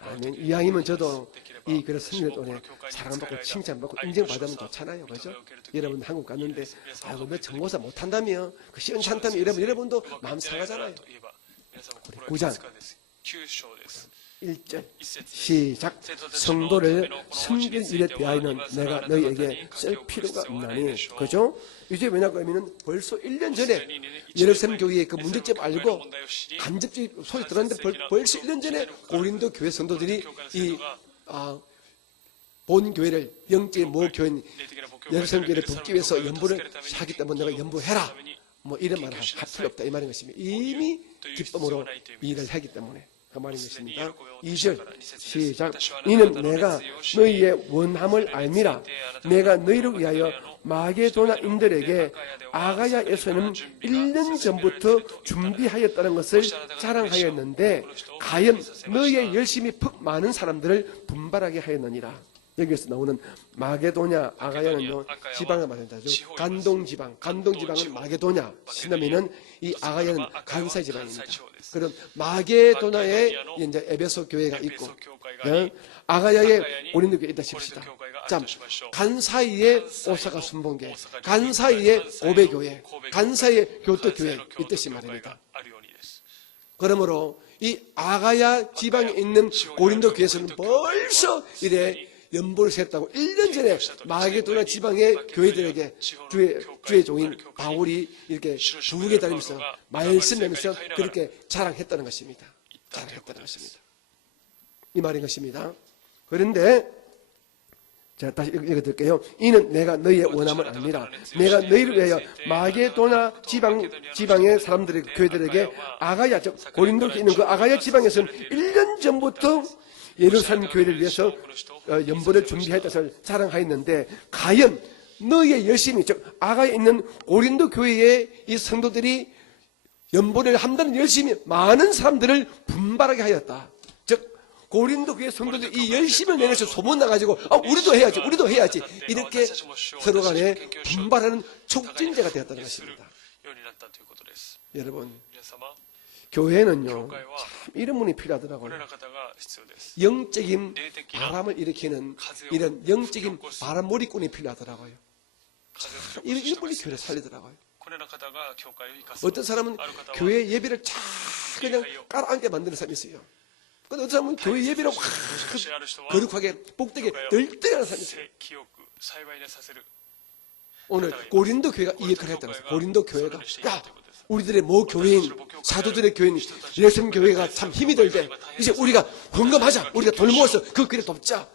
아멘. 이왕이면 저도 이 교회 성례 동안에 사랑받고 칭찬받고 인정받으면 좋잖아요. 그죠? 여러분 한국 갔는데 아이고 너 정보사 못한다며 그 시원찮다며 여러분도 마음 상하잖아요. 우리 9장 9章です。 1절 시작. 성도를 섬길 일에 대하여는 내가 너희에게 쓸 필요가 없나니. 그죠? 이제 왜냐고 하면은 벌써 1년 전에 예루살렘 교회의 그 문제점 알고 간접적인 소식 들었는데 벌써 1년 전에 고린도 교회 성도들이 본 교회를 영적인 모 교인 예루살렘 교회를 돕기 위해서 연부를 하기 때문에 내가 연부해라. 뭐 이런 말을 할 필요 없다 이 말인 것입니다. 이미 기쁨으로 일을 하기 때문에 그 말인 것입니다. 2절 시작. 이는 내가 너희의 원함을 알미라. 내가 너희를 위하여 마게도나인들에게 아가야에서는 1년 전부터 준비하였다는 것을 자랑하였는데 가연 너희의 열심이 퍽 많은 사람들을 분발하게 하였느니라. 여기에서 나오는 마게도냐 아가야는요 지방을 말한다. 간동지방은 마게도냐 시나면은 이 아가야는 간사의 지방입니다. 그럼 마게도나에 이제 에베소 교회가 있고 아가야에 고린도 교회 있다 칩시다. 자, 간 사이에 오사카 순봉교회, 간 사이에 고베교회, 간 사이에 교토교회 이 뜻이 말입니다. 그러므로 이 아가야 지방에 있는 고린도 교회에서는 벌써 이래 연보를 세웠다고 1년 전에 마게도나 지방의 교회들에게 주의 종인 바울이 이렇게 두개 다니면서 말씀하면서 그렇게 자랑했다는 것입니다. 자랑했다는 것입니다. 이 말인 것입니다. 그런데 자 다시 읽어드릴게요. 이는 내가 너희의 원함을 압니다. 내가 너희를 위하여 마게도나 지방의 사람들의 교회들에게 아가야 즉 고린도에 있는 그 아가야 지방에서는 1년 전부터 예루살렘 교회를 위해서 연보를 준비할 것을 자랑하였는데 과연 너희의 열심이 즉 아가에 있는 고린도 교회의 이 성도들이 연보를 한다는 열심이 많은 사람들을 분발하게 하였다. 즉 고린도 교회 성도들이 이 열심을 내면서 소문나가지고 우리도 해야지 이렇게 서로 간에 분발하는 촉진제가 되었다는 것입니다. 여러분 교회는요 참 이런 분이 필요하더라고요. 영적인 바람을 일으키는 이런 영적인 바람 몰이꾼이 필요하더라고요. 이런 분이 교회를 살리더라고요. 어떤 사람은 교회 예배를 쫙 그냥 깔아앉게 만드는 사람이 있어요. 근데 어떤 사람은 교회 예배를 확 거룩하게 복되게 널뛰게 사람이 있어요. 오늘 고린도 교회가 이 역할을 했다는 거예요. 고린도 교회가 우리들의 모 교회인 사도들의 교회인 예수님 교회가 참 힘이 들 때 이제 우리가 헌금하자. 우리가 돈 모아서 그 교회 돕자.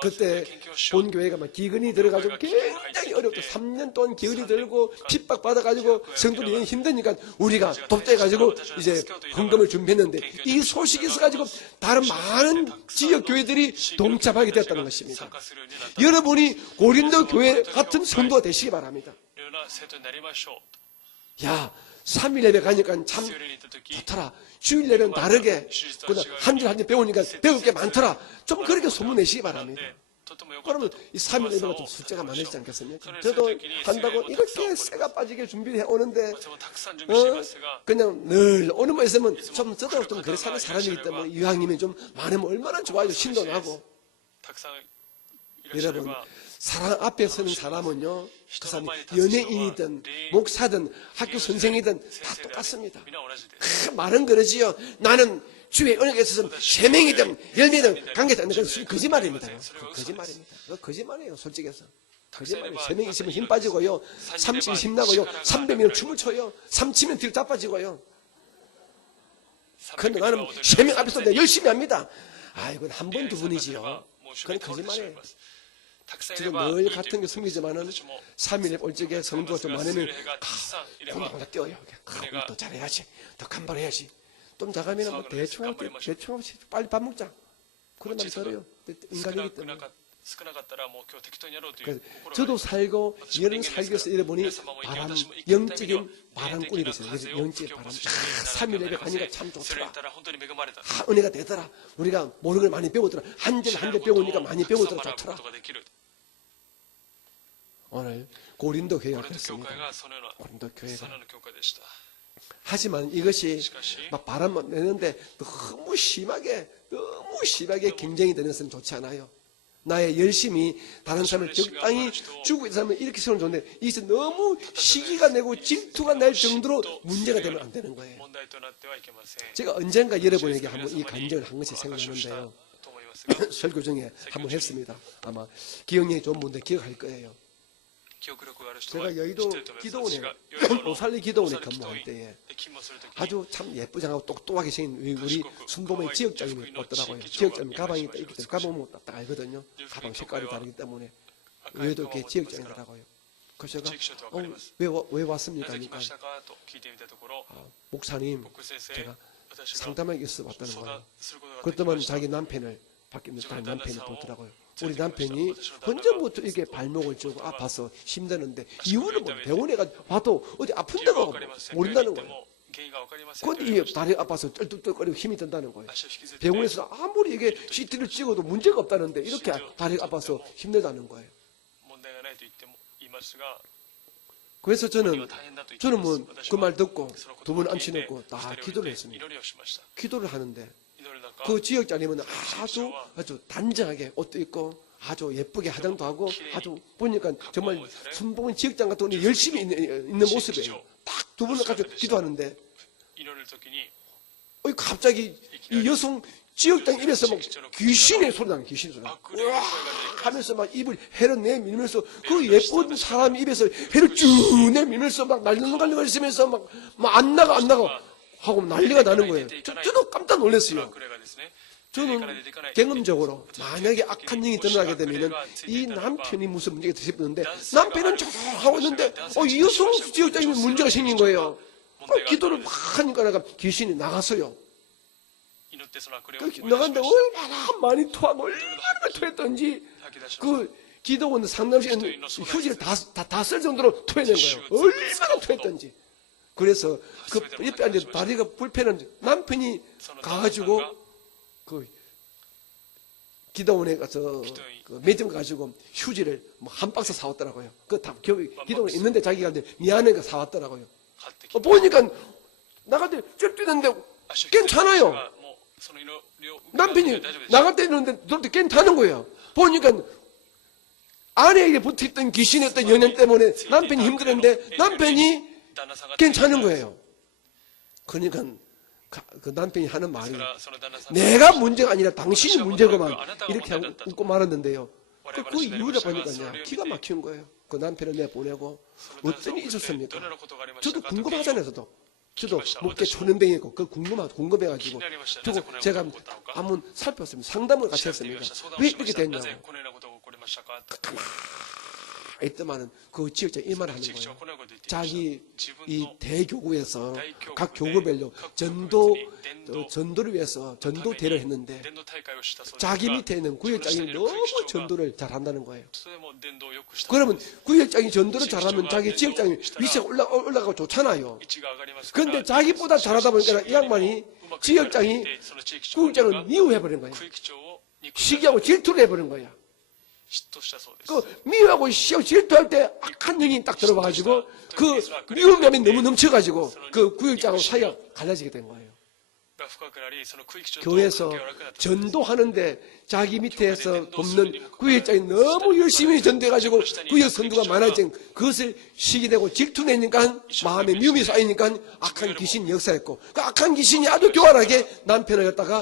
그때 본 교회가 막 기근이 들어가지고 굉장히 어렵다. 3년 동안 기근이 들고 핍박받아가지고 성도들이 힘드니까 우리가 돕자 해가지고 이제 헌금을 준비했는데 이 소식이 있어가지고 다른 많은 지역 교회들이 동참하게 되었다는 것입니다. 여러분이 고린도 교회 같은 성도가 되시기 바랍니다. 야 3일 예배 가니까 참 좋더라. 주일 예배는 다르게 한 줄 한 줄 배우니까 배울 게 많더라. 좀 그렇게 소문내시기 바랍니다. 그러면 이 3일 예배가 좀 숫자가 많아지지 않겠습니까? 저도 한다고 이렇게 새가 빠지게 준비를 해오는데 그냥 늘 오는 거 있으면 좀 저도 좀 그렇게 사는 사람이기 때문에 이왕이면 좀 많으면 얼마나 좋아요. 신도 나고. 여러분 사람 앞에 서는 사람은요 그 사람이 연예인이든 목사든 학교 선생이든 다 똑같습니다. 말은 그러지요. 나는 주의 은혜에 있어서 3명이든 10명이든 관계다. 그건 거짓말입니다. 거짓말입니다. 그거 거짓말이에요. 솔직해서. 거짓말에 3명 있으면 힘 빠지고요. 30명 힘 나고요. 300명 춤을 춰요. 3치면 뒤로 자빠지고요. 그런데 나는 3명 앞에서 내가 열심히 합니다. 아, 이건 한 번, 두 번이지요. 그건 거짓말이에요. 저도 늘 같은 게 숨기지만은 3일에 올 적에 성도가 좀 많으면 콩닥콩닥 뛰어요. 우리 더 잘해야지. 더 간발해야지. 좀 작으면 뭐 대충 없이 빨리 밥 먹자. 그런 말 들어요. 인간이기 때문에. 그래서 저도 살고 이런 살기에서 이래보니 영적인 바람꾼이 됐어요. 그래서 영적인 바람. 3일 예배 가니까 참 좋더라. 은혜가 되더라. 우리가 모르는 걸 많이 배우더라. 한 절 한 절 배우니까 많이 배우더라. 좋더라. 오늘 고린도 교회가 그렇습니다. 고린도 교회가. 하지만 이것이 막 바람만 내는데 너무 심하게 경쟁이 되는 것은 좋지 않아요. 나의 열심히 다른 사람을 적당히 주고 있는 사람은 이렇게 세우면 좋은데 이것이 너무 시기가 내고 질투가 날 정도로 문제가 되면 안 되는 거예요. 제가 언젠가 여러분에게 한번 이 간증을 한 것이 생각나는데요. 설교 중에 한번 했습니다. 아마 기억력이 좋은 분들 기억할 거예요. 제가 여의도 기도원에 오살리 기도원에 근무할 때에 아주 참 예쁘장하고 똑똑하게 생긴 우리 순복음의 지역장님이 왔더라고요. 지역장님 가방이 있기 때문에 가방 보면 딱 알거든요. 가방 색깔이 다르기 때문에 여의도 그 지역장이더라고요. 그래서 제가 왜 왔습니까? 하니까 목사님 제가 상담하기 위해서 왔다는 거예요. 그랬더니 자기 남편을 바뀌는 다른 남편이 보더라고요. 우리 남편이 언제부터 이렇게 발목을 쥐고 아파서 힘드는데 이유는 뭐 병원에 와도 어디 아픈 데가 모른다는 거예요. 그런데 다리 아파서 쩔뚝쩔거리고 힘이 든다는 거예요. 병원에서 아무리 이게 CT를 찍어도 문제가 없다는데 이렇게 다리가 아파서 힘들다는 거예요. 그래서 저는 뭐 그 말 듣고 두 분 앉혀놓고 다 기도를 했습니다. 기도를 하는데 그 지역장님은 아주 단정하게 옷도 입고 아주 예쁘게 화장도 하고 아주 보니까 정말 순복음 지역장 같은 데 열심히 있는 모습이에요. 딱 두 분을 가지고 기도하는데 갑자기 이 여성 지역장 입에서 막 귀신의 소리 나요. 귀신의 소리. 우와 하면서 막 입을 해를 내밀면서 그 예쁜 사람 입에서 해를 쭉 내밀면서 막 날렁갈렁 있으면서 막 안 나가 하고 난리가 나는 거예요. 저도 깜짝 놀랐어요. 저는 경험적으로 만약에 악한 영이 드러나게 되면 이 남편이 무슨 문제가 싶었는데 남편은 쭉 하고 있는데 이 여성 지역장님이 문제가 생긴 거예요. 기도를 막 하니까 내가 귀신이 나갔어요. 나갔는데 얼마나 많이 토하고 얼마나 토했던지 그 기도원 상담실에 휴지를 다 쓸 정도로 토해낸 거예요. 얼마나 토했던지. 그래서 그 옆에 앉아 다리가 불편한 남편이 가가지고 그 기도원에 가서 그 매점 가지고 휴지를 뭐 한 박스 사왔더라고요. 그 다 기도원에 있는데 자기가 미안해서 사왔더라고요. 보니까 나갈 때 뛰는데 괜찮아요. 남편이 나갈 때 있는데 그때 괜찮은 거예요. 보니까 아내에게 붙어있던 귀신의 어떤 연연 때문에 남편이 힘들었는데 남편이 괜찮은 거예요. 그러니까 그 남편이 하는 말이 내가 문제가 아니라 당신이 문제구만 이렇게 하고 웃고 말았는데요. 그 이유를 보니까 기가 막힌 거예요. 그 남편을 내보내고 어떤 일이 있었습니까? 저도 궁금하잖아요. 저도 목에 초년병이고 그 궁금해가지고 저거 제가 한번 살폈습니다. 상담을 같이 했습니다. 왜 이렇게 됐냐고. 있더만은 그 지역장 이 말을 하는 거예요. 자기 이 대교구에서 각 교구별로 전도를 위해서 전도대를 했는데 자기 밑에 있는 구역장이 너무 전도를 잘한다는 거예요. 그러면 구역장이 전도를 잘하면 자기 지역장이 위치가 올라가고 좋잖아요. 그런데 자기보다 잘하다 보니까 이 양반이 지역장이 구역장을 미워해버린 거예요. 시기하고 질투를 해버린 거예요. 그 미워하고 질투할 때 악한 영이 딱 들어와가지고 그 미움감이 너무 넘쳐가지고 그 구역장하고 사이가 갈라지게 된 거예요. 교회에서 전도하는데 자기 밑에서 돕는 구역장이 너무 열심히 전도해가지고 구역 선도가 많아진 그것을 시기되고 질투내니까 마음에 미움이 쌓이니까 악한 귀신이 역사했고 그 악한 귀신이 아주 교활하게 남편을 갖다가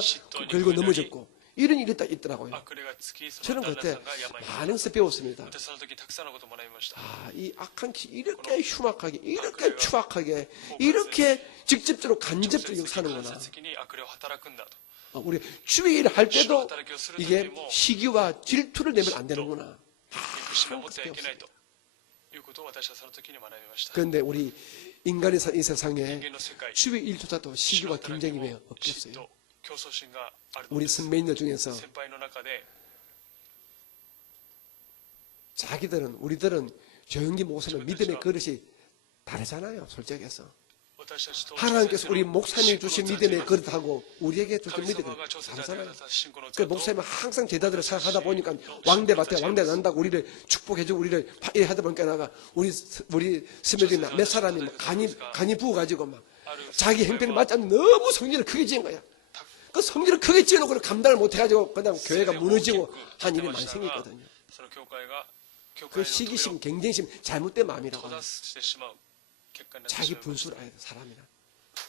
긁고 넘어졌고 이런 일이 딱 있더라고요. 悪霊がつき、そ 저는 の旦那 그때 さんが病にな 많은 っ 것을 배웠습니다. て、その時にたくさんのことを学びました。 이 악한 기 이렇게 흉악하게, 이렇게 추악하게, 이렇게 직접적으로 간접적으로 直 사는구나. 接的に悪霊を働くんだと。 우리 주의 일을 할 主の 때도 働きをする時 이게 も、 시기와 질투를 내면 안 되는구나. 憎しみを持ってはいけないということを私はその時に学びました。 그런데 우리 인간의 이 人 세상에 間の世界、 주의 일조차도 主の 시기와 働き 경쟁이 も 왜 嫉 없겠어요? 妬、競争心があるの 우리 です。 선배님들 중에서 先輩の中で 자기들은 우리들은 조용히 모시는 믿음의 그릇이 다르잖아요. 솔직해서 私たちと 하나님께서 우리 목사님이 信仰の 주신 座 믿음의 神 그릇하고 우리에게 주신 様 믿음이 が調査されてく 다르잖아요. ださった信仰の 그 座と 목사님은 항상 제자들을 생각하다 보니까 왕대밭에 왕대 난다고 우리를 축복해주고 우리를 하다 보니까 나가 우리 스며들이 몇 사람이 막 간이 부어가지고 막 자기 형편에 맞지 않는 너무 성질을 크게 지은 거야. 그 성질을 크게 지어놓고 감당을 못해가지고 그냥 교회가 무너지고 한 일이 많이 생겼거든요. その教会が教 그 会の扉を 시기심, 경쟁심, 잘못된 마음이라고. 閉ざしてしまう結果になってし 자기 まいました。 분수를 알아야 돼, 사람이라.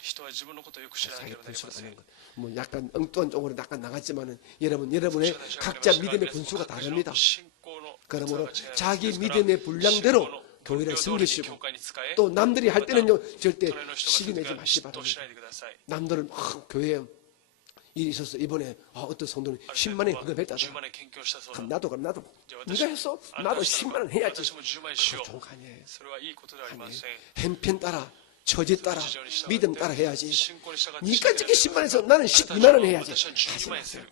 人は自分のことをよく知らなけ 자기 ればなりま 분수를 せん 아는 것. 뭐 약간 엉뚱한 쪽으로 약간 나갔지만은 여러분의 각자 믿음의 분수가 다릅니다. 信仰の 그러므로 器が違います 자기 ですから 믿음의 분량대로 信仰の 교회를 分量通りに 섬기시고 教会に使え 또 남들이 할 때는요 절대 隣の人が 시기 내지 嫉 마시기 妬し 바랍니다. ないでください。 남들은 교회에 일이 있어서 이번에 어떤 성도는 10만 원 헌금했다. 10万円献供したそうだ。 그럼 나도 저 네가 했어? 나도 10만 원 해야지. 私も10万円しよ 그거 う。 좋은 거 아니에요. それはいいことではありません。 행편 따라 처지 따라 믿음 따라 해야지. 信仰に従って 니까 찍기 10만 원에서 나는 12만 원 해야지. 私は 하지 12万円 마세요. する。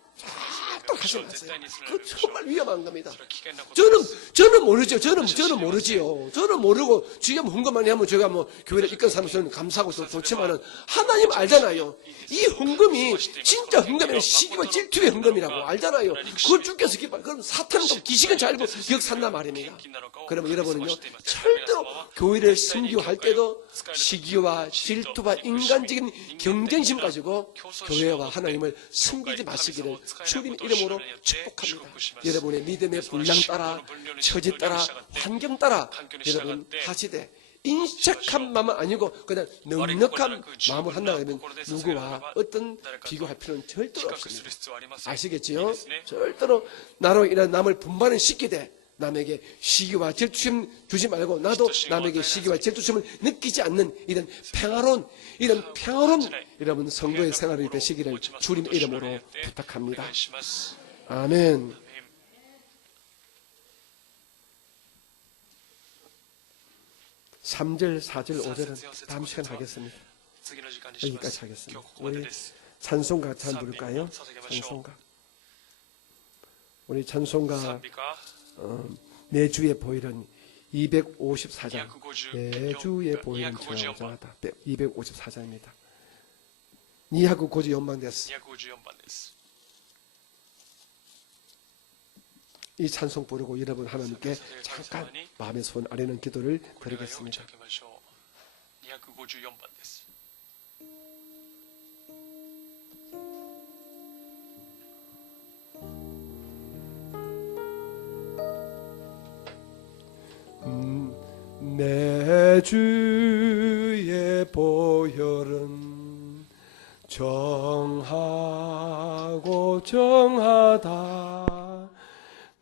또 하지 마세요. 그 정말 위험한 겁니다. それは危険なことです 저는 모르죠. 저는 모르지요. 저는 모르고 주가 뭐 헌금만 하면 제가 뭐 교회를 이끌 사람으로서는 감사하고 좋지만은 하나님 알잖아요. 이 헌금이 진짜 헌금이 시기와 질투의 헌금이라고 알잖아요. 그걸 주께서 기뻐. 그럼 사탄은 좀 기식은 잘 알고 기억산단 말입니다. 그러면 여러분은요 절대로 교회를 섬기할 때도 시기와 질투와 인간적인 경쟁심 가지고 교회와 하나님을 섬기지 마시기를 주님 이름으로 축복합니다. 여러분의 믿음의 분량 따라 처지 따라 환경 따라 여러분 하시되 인색한 마음은 아니고 그냥 넉넉한 마음을 한다고 하면 누구와 어떤 비교할 필요는 절대로 比較 없습니다. する必要はありません。 아시겠지요? いいですね。 절대로 나로 인한 남을 분반을 시키되 남에게 시기와 질투심 주지 말고 나도 남에게 시기와 질투심을 느끼지 않는 이런 평화로운 여러분 성도의 생활이 되시기를 주님의 이름으로 부탁합니다. お願いします。 아멘. 삼절 4절, 5절은 다음 시간 하겠습니다. 次の時間にしま 여기까지 す。今日 하겠습니다. ここまで 우리 です。 찬송가 잘 부를까요? 찬송가. 우리 찬송가 賛美歌 내주에 보이는 254장. 254 내주에 보이는 254 주야오자마다 254장입니다. 니하고 고지 연방 됐어. 254番です。 이 찬송 부르고 여러분 하나님께 잠깐 마음의 손 아래는 기도를 これを打ち 드리겠습니다. 明けましょう。254番です。 내 주의 보혈은 정하고 정하다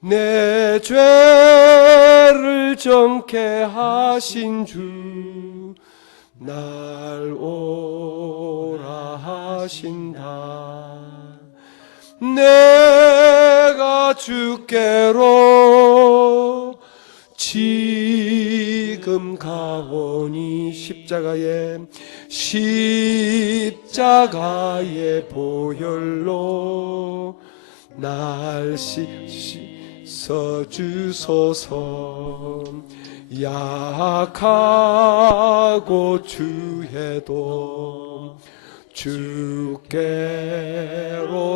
내 죄를 정케 하신 주 날 오라 하신다 내가 주께로 지금 가오니 십자가의 보혈로 날 씻어 주소서 약하고 주해도 주께로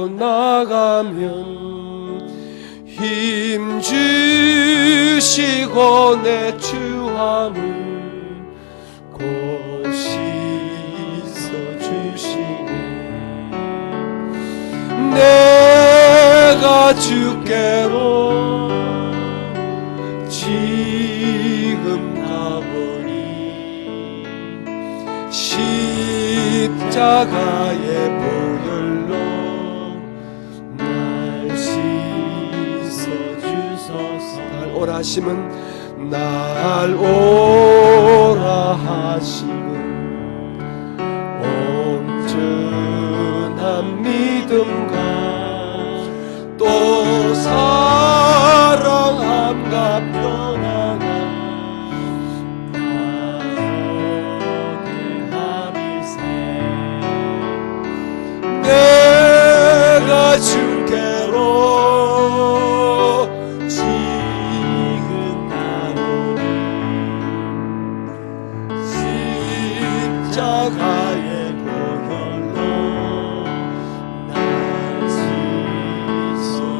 나가면 힘 주시고 내 추함을 곧 씻어 주시니 내가 주께로 지금 가보니 십자가의 보혈로 날 하심은 날 오라 하심은 온전한 믿음과 또 사랑함과 평안함 내가 주께로 지금 나오니 십자가의 보혈로 날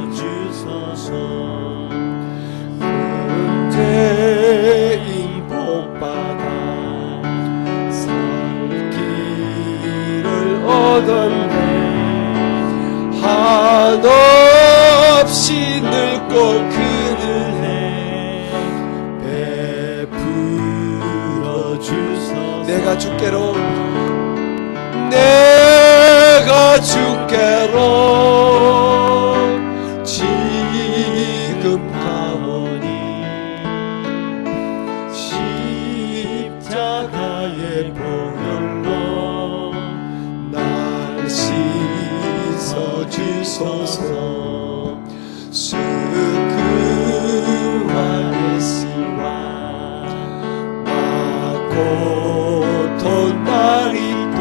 씻어주소서 은혜인 복받아 살 길을 얻었네 한없이 늙고 큰 은혜 베풀어 주소서 내가 주께로 지금 가오니 십자가의 보혈로 날 씻어주소서 수금하게 씨와 고통 날이 또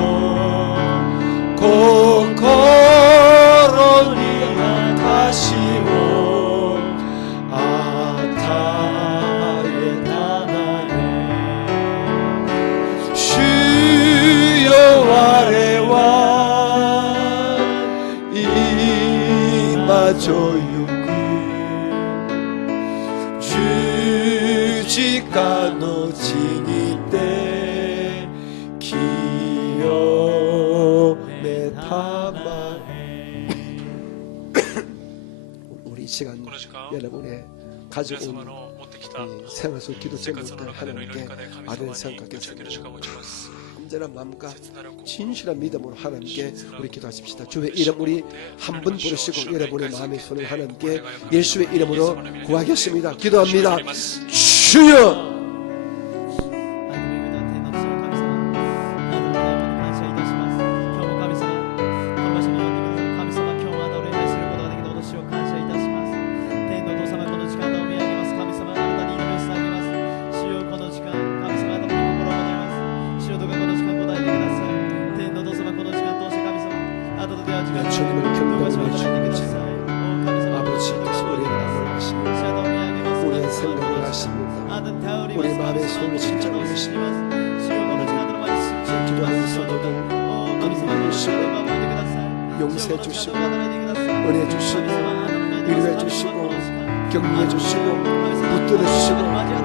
고코로니가 다시오 아타에 나나네 주여 아래와 이마조유구 주지가 노지니 때 기염에 담아해 우리 이 시간 여러분의 가져온 생활 속 기도 제목들 하나님께 아뢰는 생각하겠습니다. 온전한 마음과 진실한 믿음으로 하나님께 우리 기도하십시다. 주의 이름 우리 한 분 부르시고 여러분의 마음의 손을 하나님께 예수의 이름으로 구하겠습니다. 기도합니다. 주여 주님을 경배하며 주님을 아버지께서 우리의 마음을 아십니다. 우리의 생각을 아십니다. 우리 마음의 손을 진짜 보십니다. 기도하면서도 긍휼히 주시고 용서해 주시고 은혜 주시고 위로해 주시고 격려해 주시고 붙들어 주시고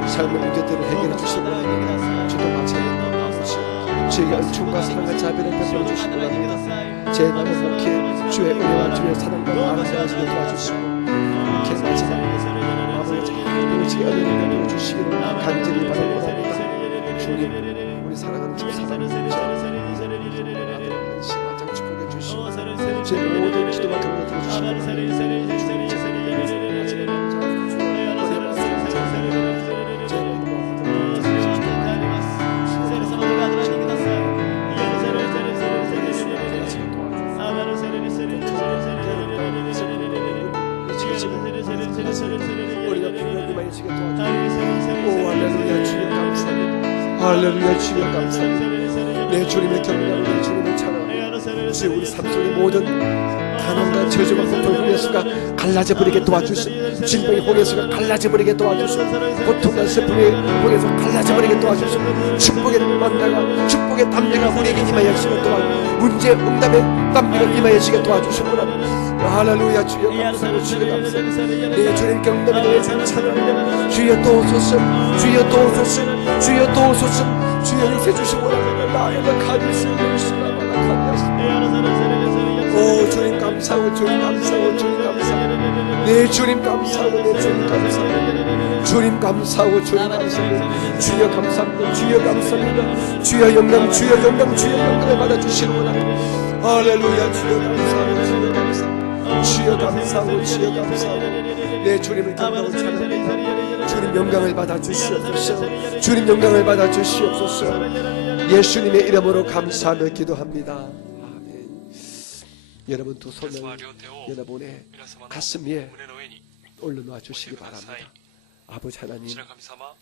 삶의 문제들을 해결해 주시고 주도 마찬가지로 주의 은총과 사랑과 자비를 베풀어 주시고 제 나를 먹게 주의 은혜와 주의 사랑과 마음을 가지게 도와주시고 이렇게 마지막 아버지 오직 은혜를 베풀어 주시기를 간절히 바라옵니다. 주님 우리 사랑하는 집 사랑하는 집 마장 축복해 주시고 제 모든 기도와 경고 들어주시고 할렐루야 주여 감사합니다. 내 주님의 경배하고 내 주님의 찬양하며 주여 우리 삶 속의 모든 가난과 저주와 고통 홍해수가 갈라져버리게 도와주시고 진병의 홍해수가 갈라져버리게 도와주시고 고통과 슬픔의 홍해수 갈라져버리게 도와주시고 축복의 만나가 축복의 담대가 우리에게 임하여주시고 도와주시고 문제 응답의 담대가 임하여주시게 도와주시구나. 할렐루야 주여 감사하고 주여 감사합니다. 내 주님 경배하며 내 주님 찬양하며 주여 도우소서 주여 도우소서 주여 도우소서 주여 일으켜 주시고 나에게 가지시고 오 주님 감사하고 주님 감사하고 주님 감사하고 내 주님 감사하고 내 주님 감사하고 주님 감사하고 주님 감사하고 주여 감사합니다. 주여 감사합니다. 주여 영광 주여 영광 주여 영광을 받아주시는구나. 할렐루야 주여 감사하고 주여 감사하고 주여 감사하고 주여 감사하고 내 주님을 경배하고 찬양합니다. 주님 영광을 받아 주시옵소서. 주님 영광을 받아 주시옵소서. 예수님의 이름으로 감사하며 기도합니다. 아멘. 여러분 두 손을 여러분의 가슴 위에 올려놓아 주시기 바랍니다. 아버지 하나님,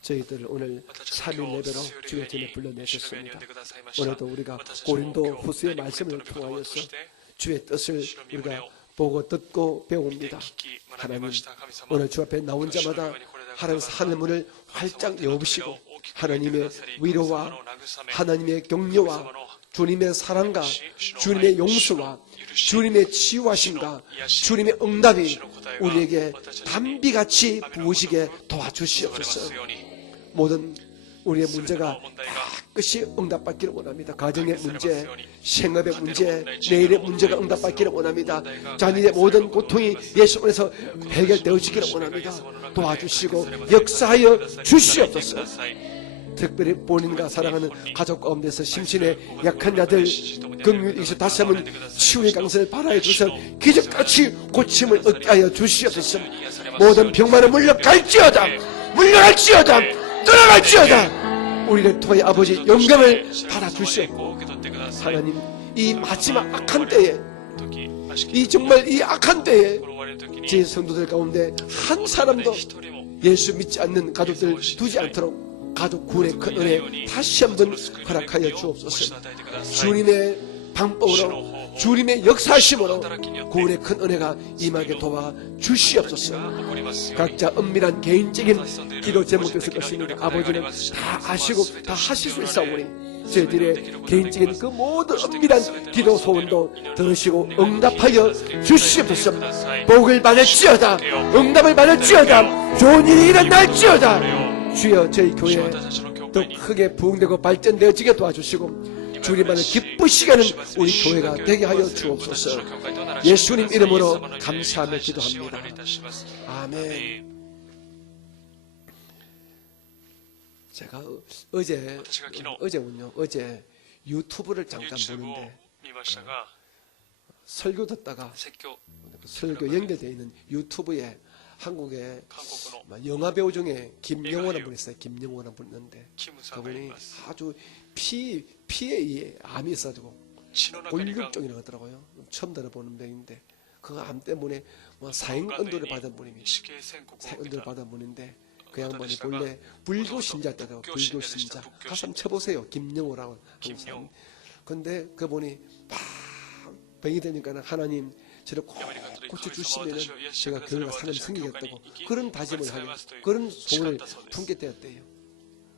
저희들을 오늘 3일 예배로 주의 전에 불러내셨습니다. 오늘도 우리가 고린도 후서의 말씀을 통하여서 주의 뜻을 우리가 보고 듣고 배웁니다. 하나님, 오늘 주 앞에 나온 자마다 하늘 문을 활짝 여시고 하나님의 위로와 하나님의 격려와 주님의 사랑과 주님의 용서와 주님의 치유하심과 주님의 응답이 우리에게 단비같이 부으시게 도와주시옵소서. 모든 우리의 문제가 깨끗이 응답받기를 원합니다. 가정의 문제, 생업의 문제, 내일의 문제가 응답받기를 원합니다. 자녀의 모든 고통이 예수 안에서 해결되어지기를 원합니다. 도와주시고 역사하여 주시옵소서. 특별히 본인과 사랑하는 가족 가운데서 심신의 약한 자들 긍휼히 다시 한번 치유의 강선을 발하여 주셔서 기적같이 고침을 얻게 하여 주시옵소서. 모든 병만은 물러갈지어다, 물러갈지어다, 떠나갈지어다. 우리를 통해 아버지 영광을 받아주시옵고 하나님, 이 마지막 악한 때에, 이 정말 이 악한 때에 제 성도들 가운데 한 사람도 예수 믿지 않는 가족들 두지 않도록 가족 구원의 큰 은혜 다시 한번 허락하여 주옵소서. 주님의 방법으로, 주님의 역사심으로 구원의 큰 은혜가 임하게 도와 주시옵소서. 각자 은밀한 개인적인 기도 제목도 있을 것입니다. 아버지는 다 아시고 다 하실 수 있사오니 저희들의 개인적인 그 모든 은밀한 기도 소원도 들으시고 응답하여 주시옵소서. 복을 받을지어다, 응답을 받을지어다, 좋은 일이 일어날지어다. 주여, 저희 교회 더 크게 부흥되고 발전되어지게 도와주시고 주님만을 기쁘시게 하는 우리 교회가 되게 하여 주옵소서. 예수님 이름으로 감사하며 기도합니다. 아멘. 제가 어제 유튜브를 잠깐 보는데 설교 듣다가 설교 연결되어 있는 유튜브에 한국의 영화배우 중에 김영호라는 분이 있어요. 김영호라는 분이 있는데 그분이 아주 피에 의해 암이 있어가지고 골육종이라고 하더라고요. 처음 들어보는 병인데 그 암 때문에 사형언도를 받은 분입니다. 사형언도를 받은 분인데 그 양반이 본래 불교 신자였다고. 불교 신자. 가서 한번 쳐보세요. 김영호라고 하는 사람. 근데 그분이 막 병이 되니까 하나님 저를 꼭 고쳐주시면 제가 교회가 사람 생기겠다고 그런 다짐을 하고 그런 소원을 품게 되었대요.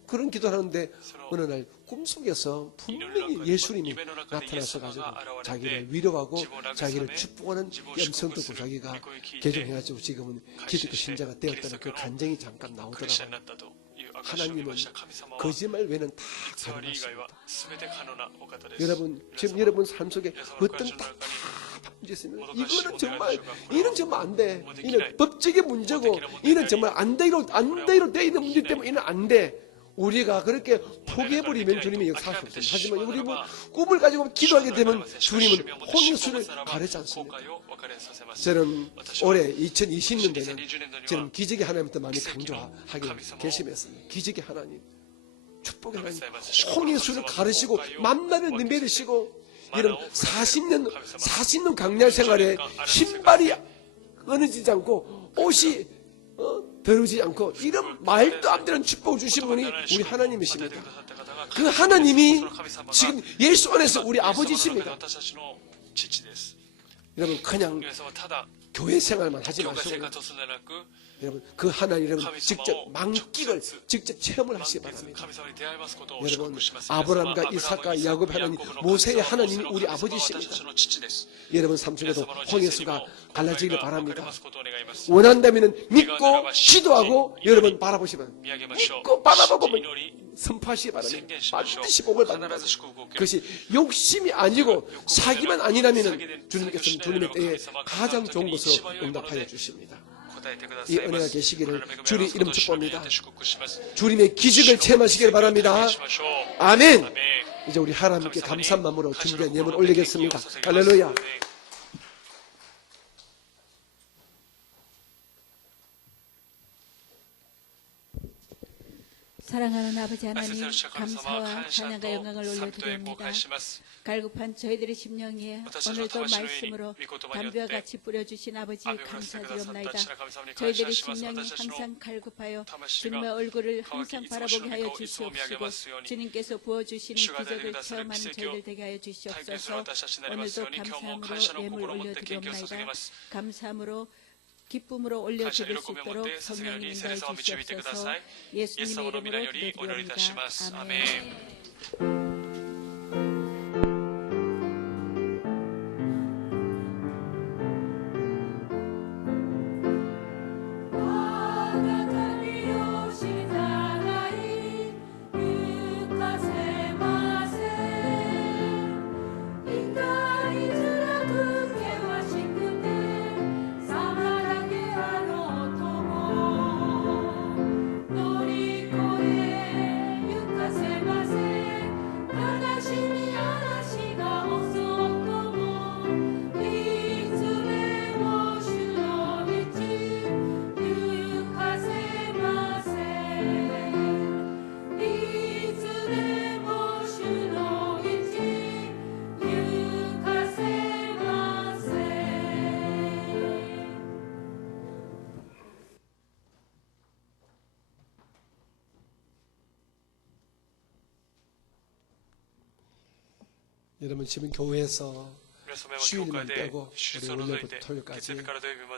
그런 기도를 하는데 어느 날 꿈속에서 분명히 예수님이 나타나서 가지고 자기를 위로하고 자기를 축복하는 음성 듣고 자기가 개종해가지고 지금은 기독교 신자가 되었다는 그 간증이 잠깐 나오더라고요. 하나님은 거짓말 외에는 다 가능하십니다. 여러분, 지금 여러분 삶 속에 어떤 다 있으면 이거는 정말 안 돼. 이는 법적인 문제고 이는 정말 안 되기로 돼 있는 문제 때문에 이는 안 돼. 우리가 그렇게 포기해버리면 주님이 역사할 수 없습니다. 하지만 우리 꿈을 가지고 기도하게 되면 주님은 홍수를 가르지 않습니다. 저는 올해 2020년대는 저는 기적의 하나님부터 많이 강조하게 결심했습니다. 기적의 하나님, 축복의 하나님, 홍수를 가르시고 만나를 내리시고 이런 40년 강렬 생활에 신발이 끊어지지 않고 옷이 더러지지 않고 이런 말도 안 되는 축복을 주신 분이 우리 하나님이십니다. 그 하나님이 지금 예수 안에서 우리 아버지십니다. 여러분 그냥 교회 생활만 하지 마시고 여러분 그 하나님 여러분 직접 만끽을 직접 체험을 하시기 바랍니다. 여러분 아브라함과 이삭과 야곱 하나님 모세의 하나님이 우리 아버지십니다. 여러분 삶 속에도 홍해수가 갈라지기를 바랍니다. 원한다면 믿고 기도하고 여러분 바라보시면 믿고 바라보고 선포하시기 바랍니다. 반드시 복을 받는다. 그것이 욕심이 아니고 사기만 아니라면 주님께서는 주님의 때에 가장 좋은 것으로 응답하여 주십니다. 이 은혜가 계시기를 주님 이름 축복합니다. 주님의 기적을 체험하시기를 바랍니다. 아멘. 이제 우리 하나님께 감사한 마음으로 준비한 예물 올리겠습니다. 할렐루야. 사랑하는 아버지 하나님, 감사와 찬양과 영광을 올려드립니다. 갈급한 저희들의 심령 위에 오늘도 말씀으로 담비와 같이 뿌려주신 아버지 감사드리옵나이다. 저희들의 심령이 항상 갈급하여 주님의 얼굴을 항상 바라보게 하여 주시옵시고 주님께서 부어주시는 기적을 체험하는 저희들 되게 하여 주시옵소서. 오늘도 감사함으로 예물 올려드리옵나이다. 감사함으로 기쁨으로 올려드릴 수 있도록 성령님 인도해 주시옵소서. 예수님의 이름으로 기도드립니다. 아멘. 여러분 지금 교회에서 주일만 빼고 우리 월요일부터 토요일까지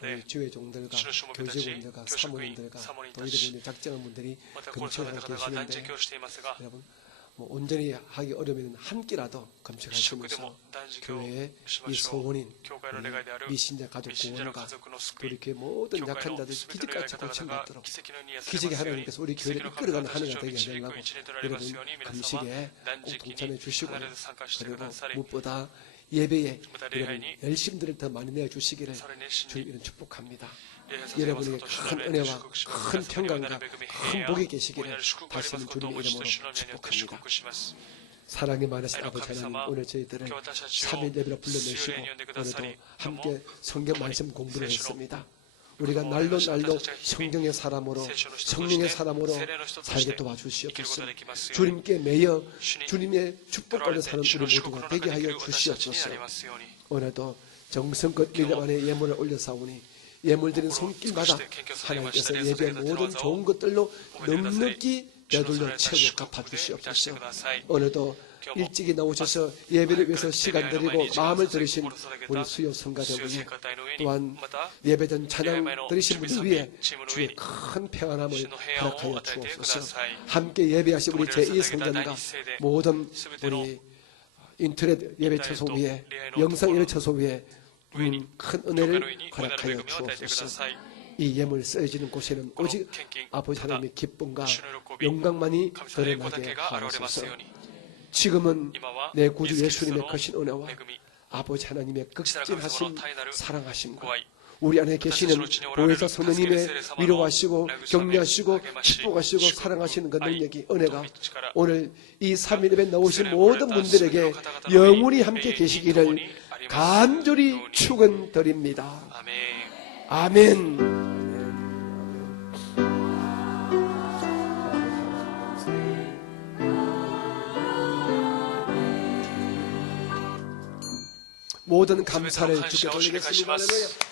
우리 주의 종들과 교직원들과 사모님들과 또 이런 작정한 분들이 금식하고 계시는데 여러분 온전히 하기 어려우면 한 끼라도 금식하시면서 교회의 이 소원인 미신자 가족 구원과 또 이렇게 모든 약한 자들 기적같이 고침받도록 기적의 하나님께서 우리 교회를 이끌어가는 한 해가 되게 하려고 여러분 금식에 꼭 동참해 주시고 그리고 무엇보다 예배에 여러분 열심들을 더 많이 내어주시기를 주님을 축복합니다. 여러분에게 큰 은혜와 큰 평강과 큰 복이 계시기를 다시 한번 주님의 이름으로 축복합니다. 사랑이 많으신 아버지 하나님, 오늘 저희들을 3일 예배로 불러내시고 오늘도 함께 성경 말씀 공부를 했습니다. 우리가 날로 성경의 사람으로 성령의 사람으로 살게 도와주시옵소서. 주님께 매여 주님의 축복받는 사는 우리 모두가 되게 하여 주시옵소서. 오늘도 정성껏 믿음 안에 예물을 올려사오니 예물드린 손길마다 하나님께서 예배의 모든 좋은 것들로 넉넉히 되돌려 채우고 갚아주시옵소서. 오늘도 일찍이 나오셔서 예배를 위해서 시간 드리고 마음을 들이신 우리 수요 성가대 위에 또한 예배전 찬양 드리신 분들 위해 주의 큰 평안함을 허락하여 주옵소서. 함께 예배하신 우리 제2성전과 모든 우리 인터넷 예배 처소 위에 영상 예배 처소 위에 큰 은혜를 허락하여 주옵소서. 이 예물 쓰여지는 곳에는 오직 아버지 하나님의 기쁨과 영광만이 드러나게 하옵소서. 지금은 내 구주 예수님의 크신 은혜와 아버지 하나님의 극진하신 사랑하심과 우리 안에 계시는 보혜사 성령님의 위로하시고 격려하시고 축복하시고 사랑하시는 그 능력이 은혜가 오늘 이 3일 예배 나오신 모든 분들에게 영원히 함께 계시기를 간절히 축원드립니다. 아멘. 모든 감사를 주께 돌리겠습니다. 할렐루야.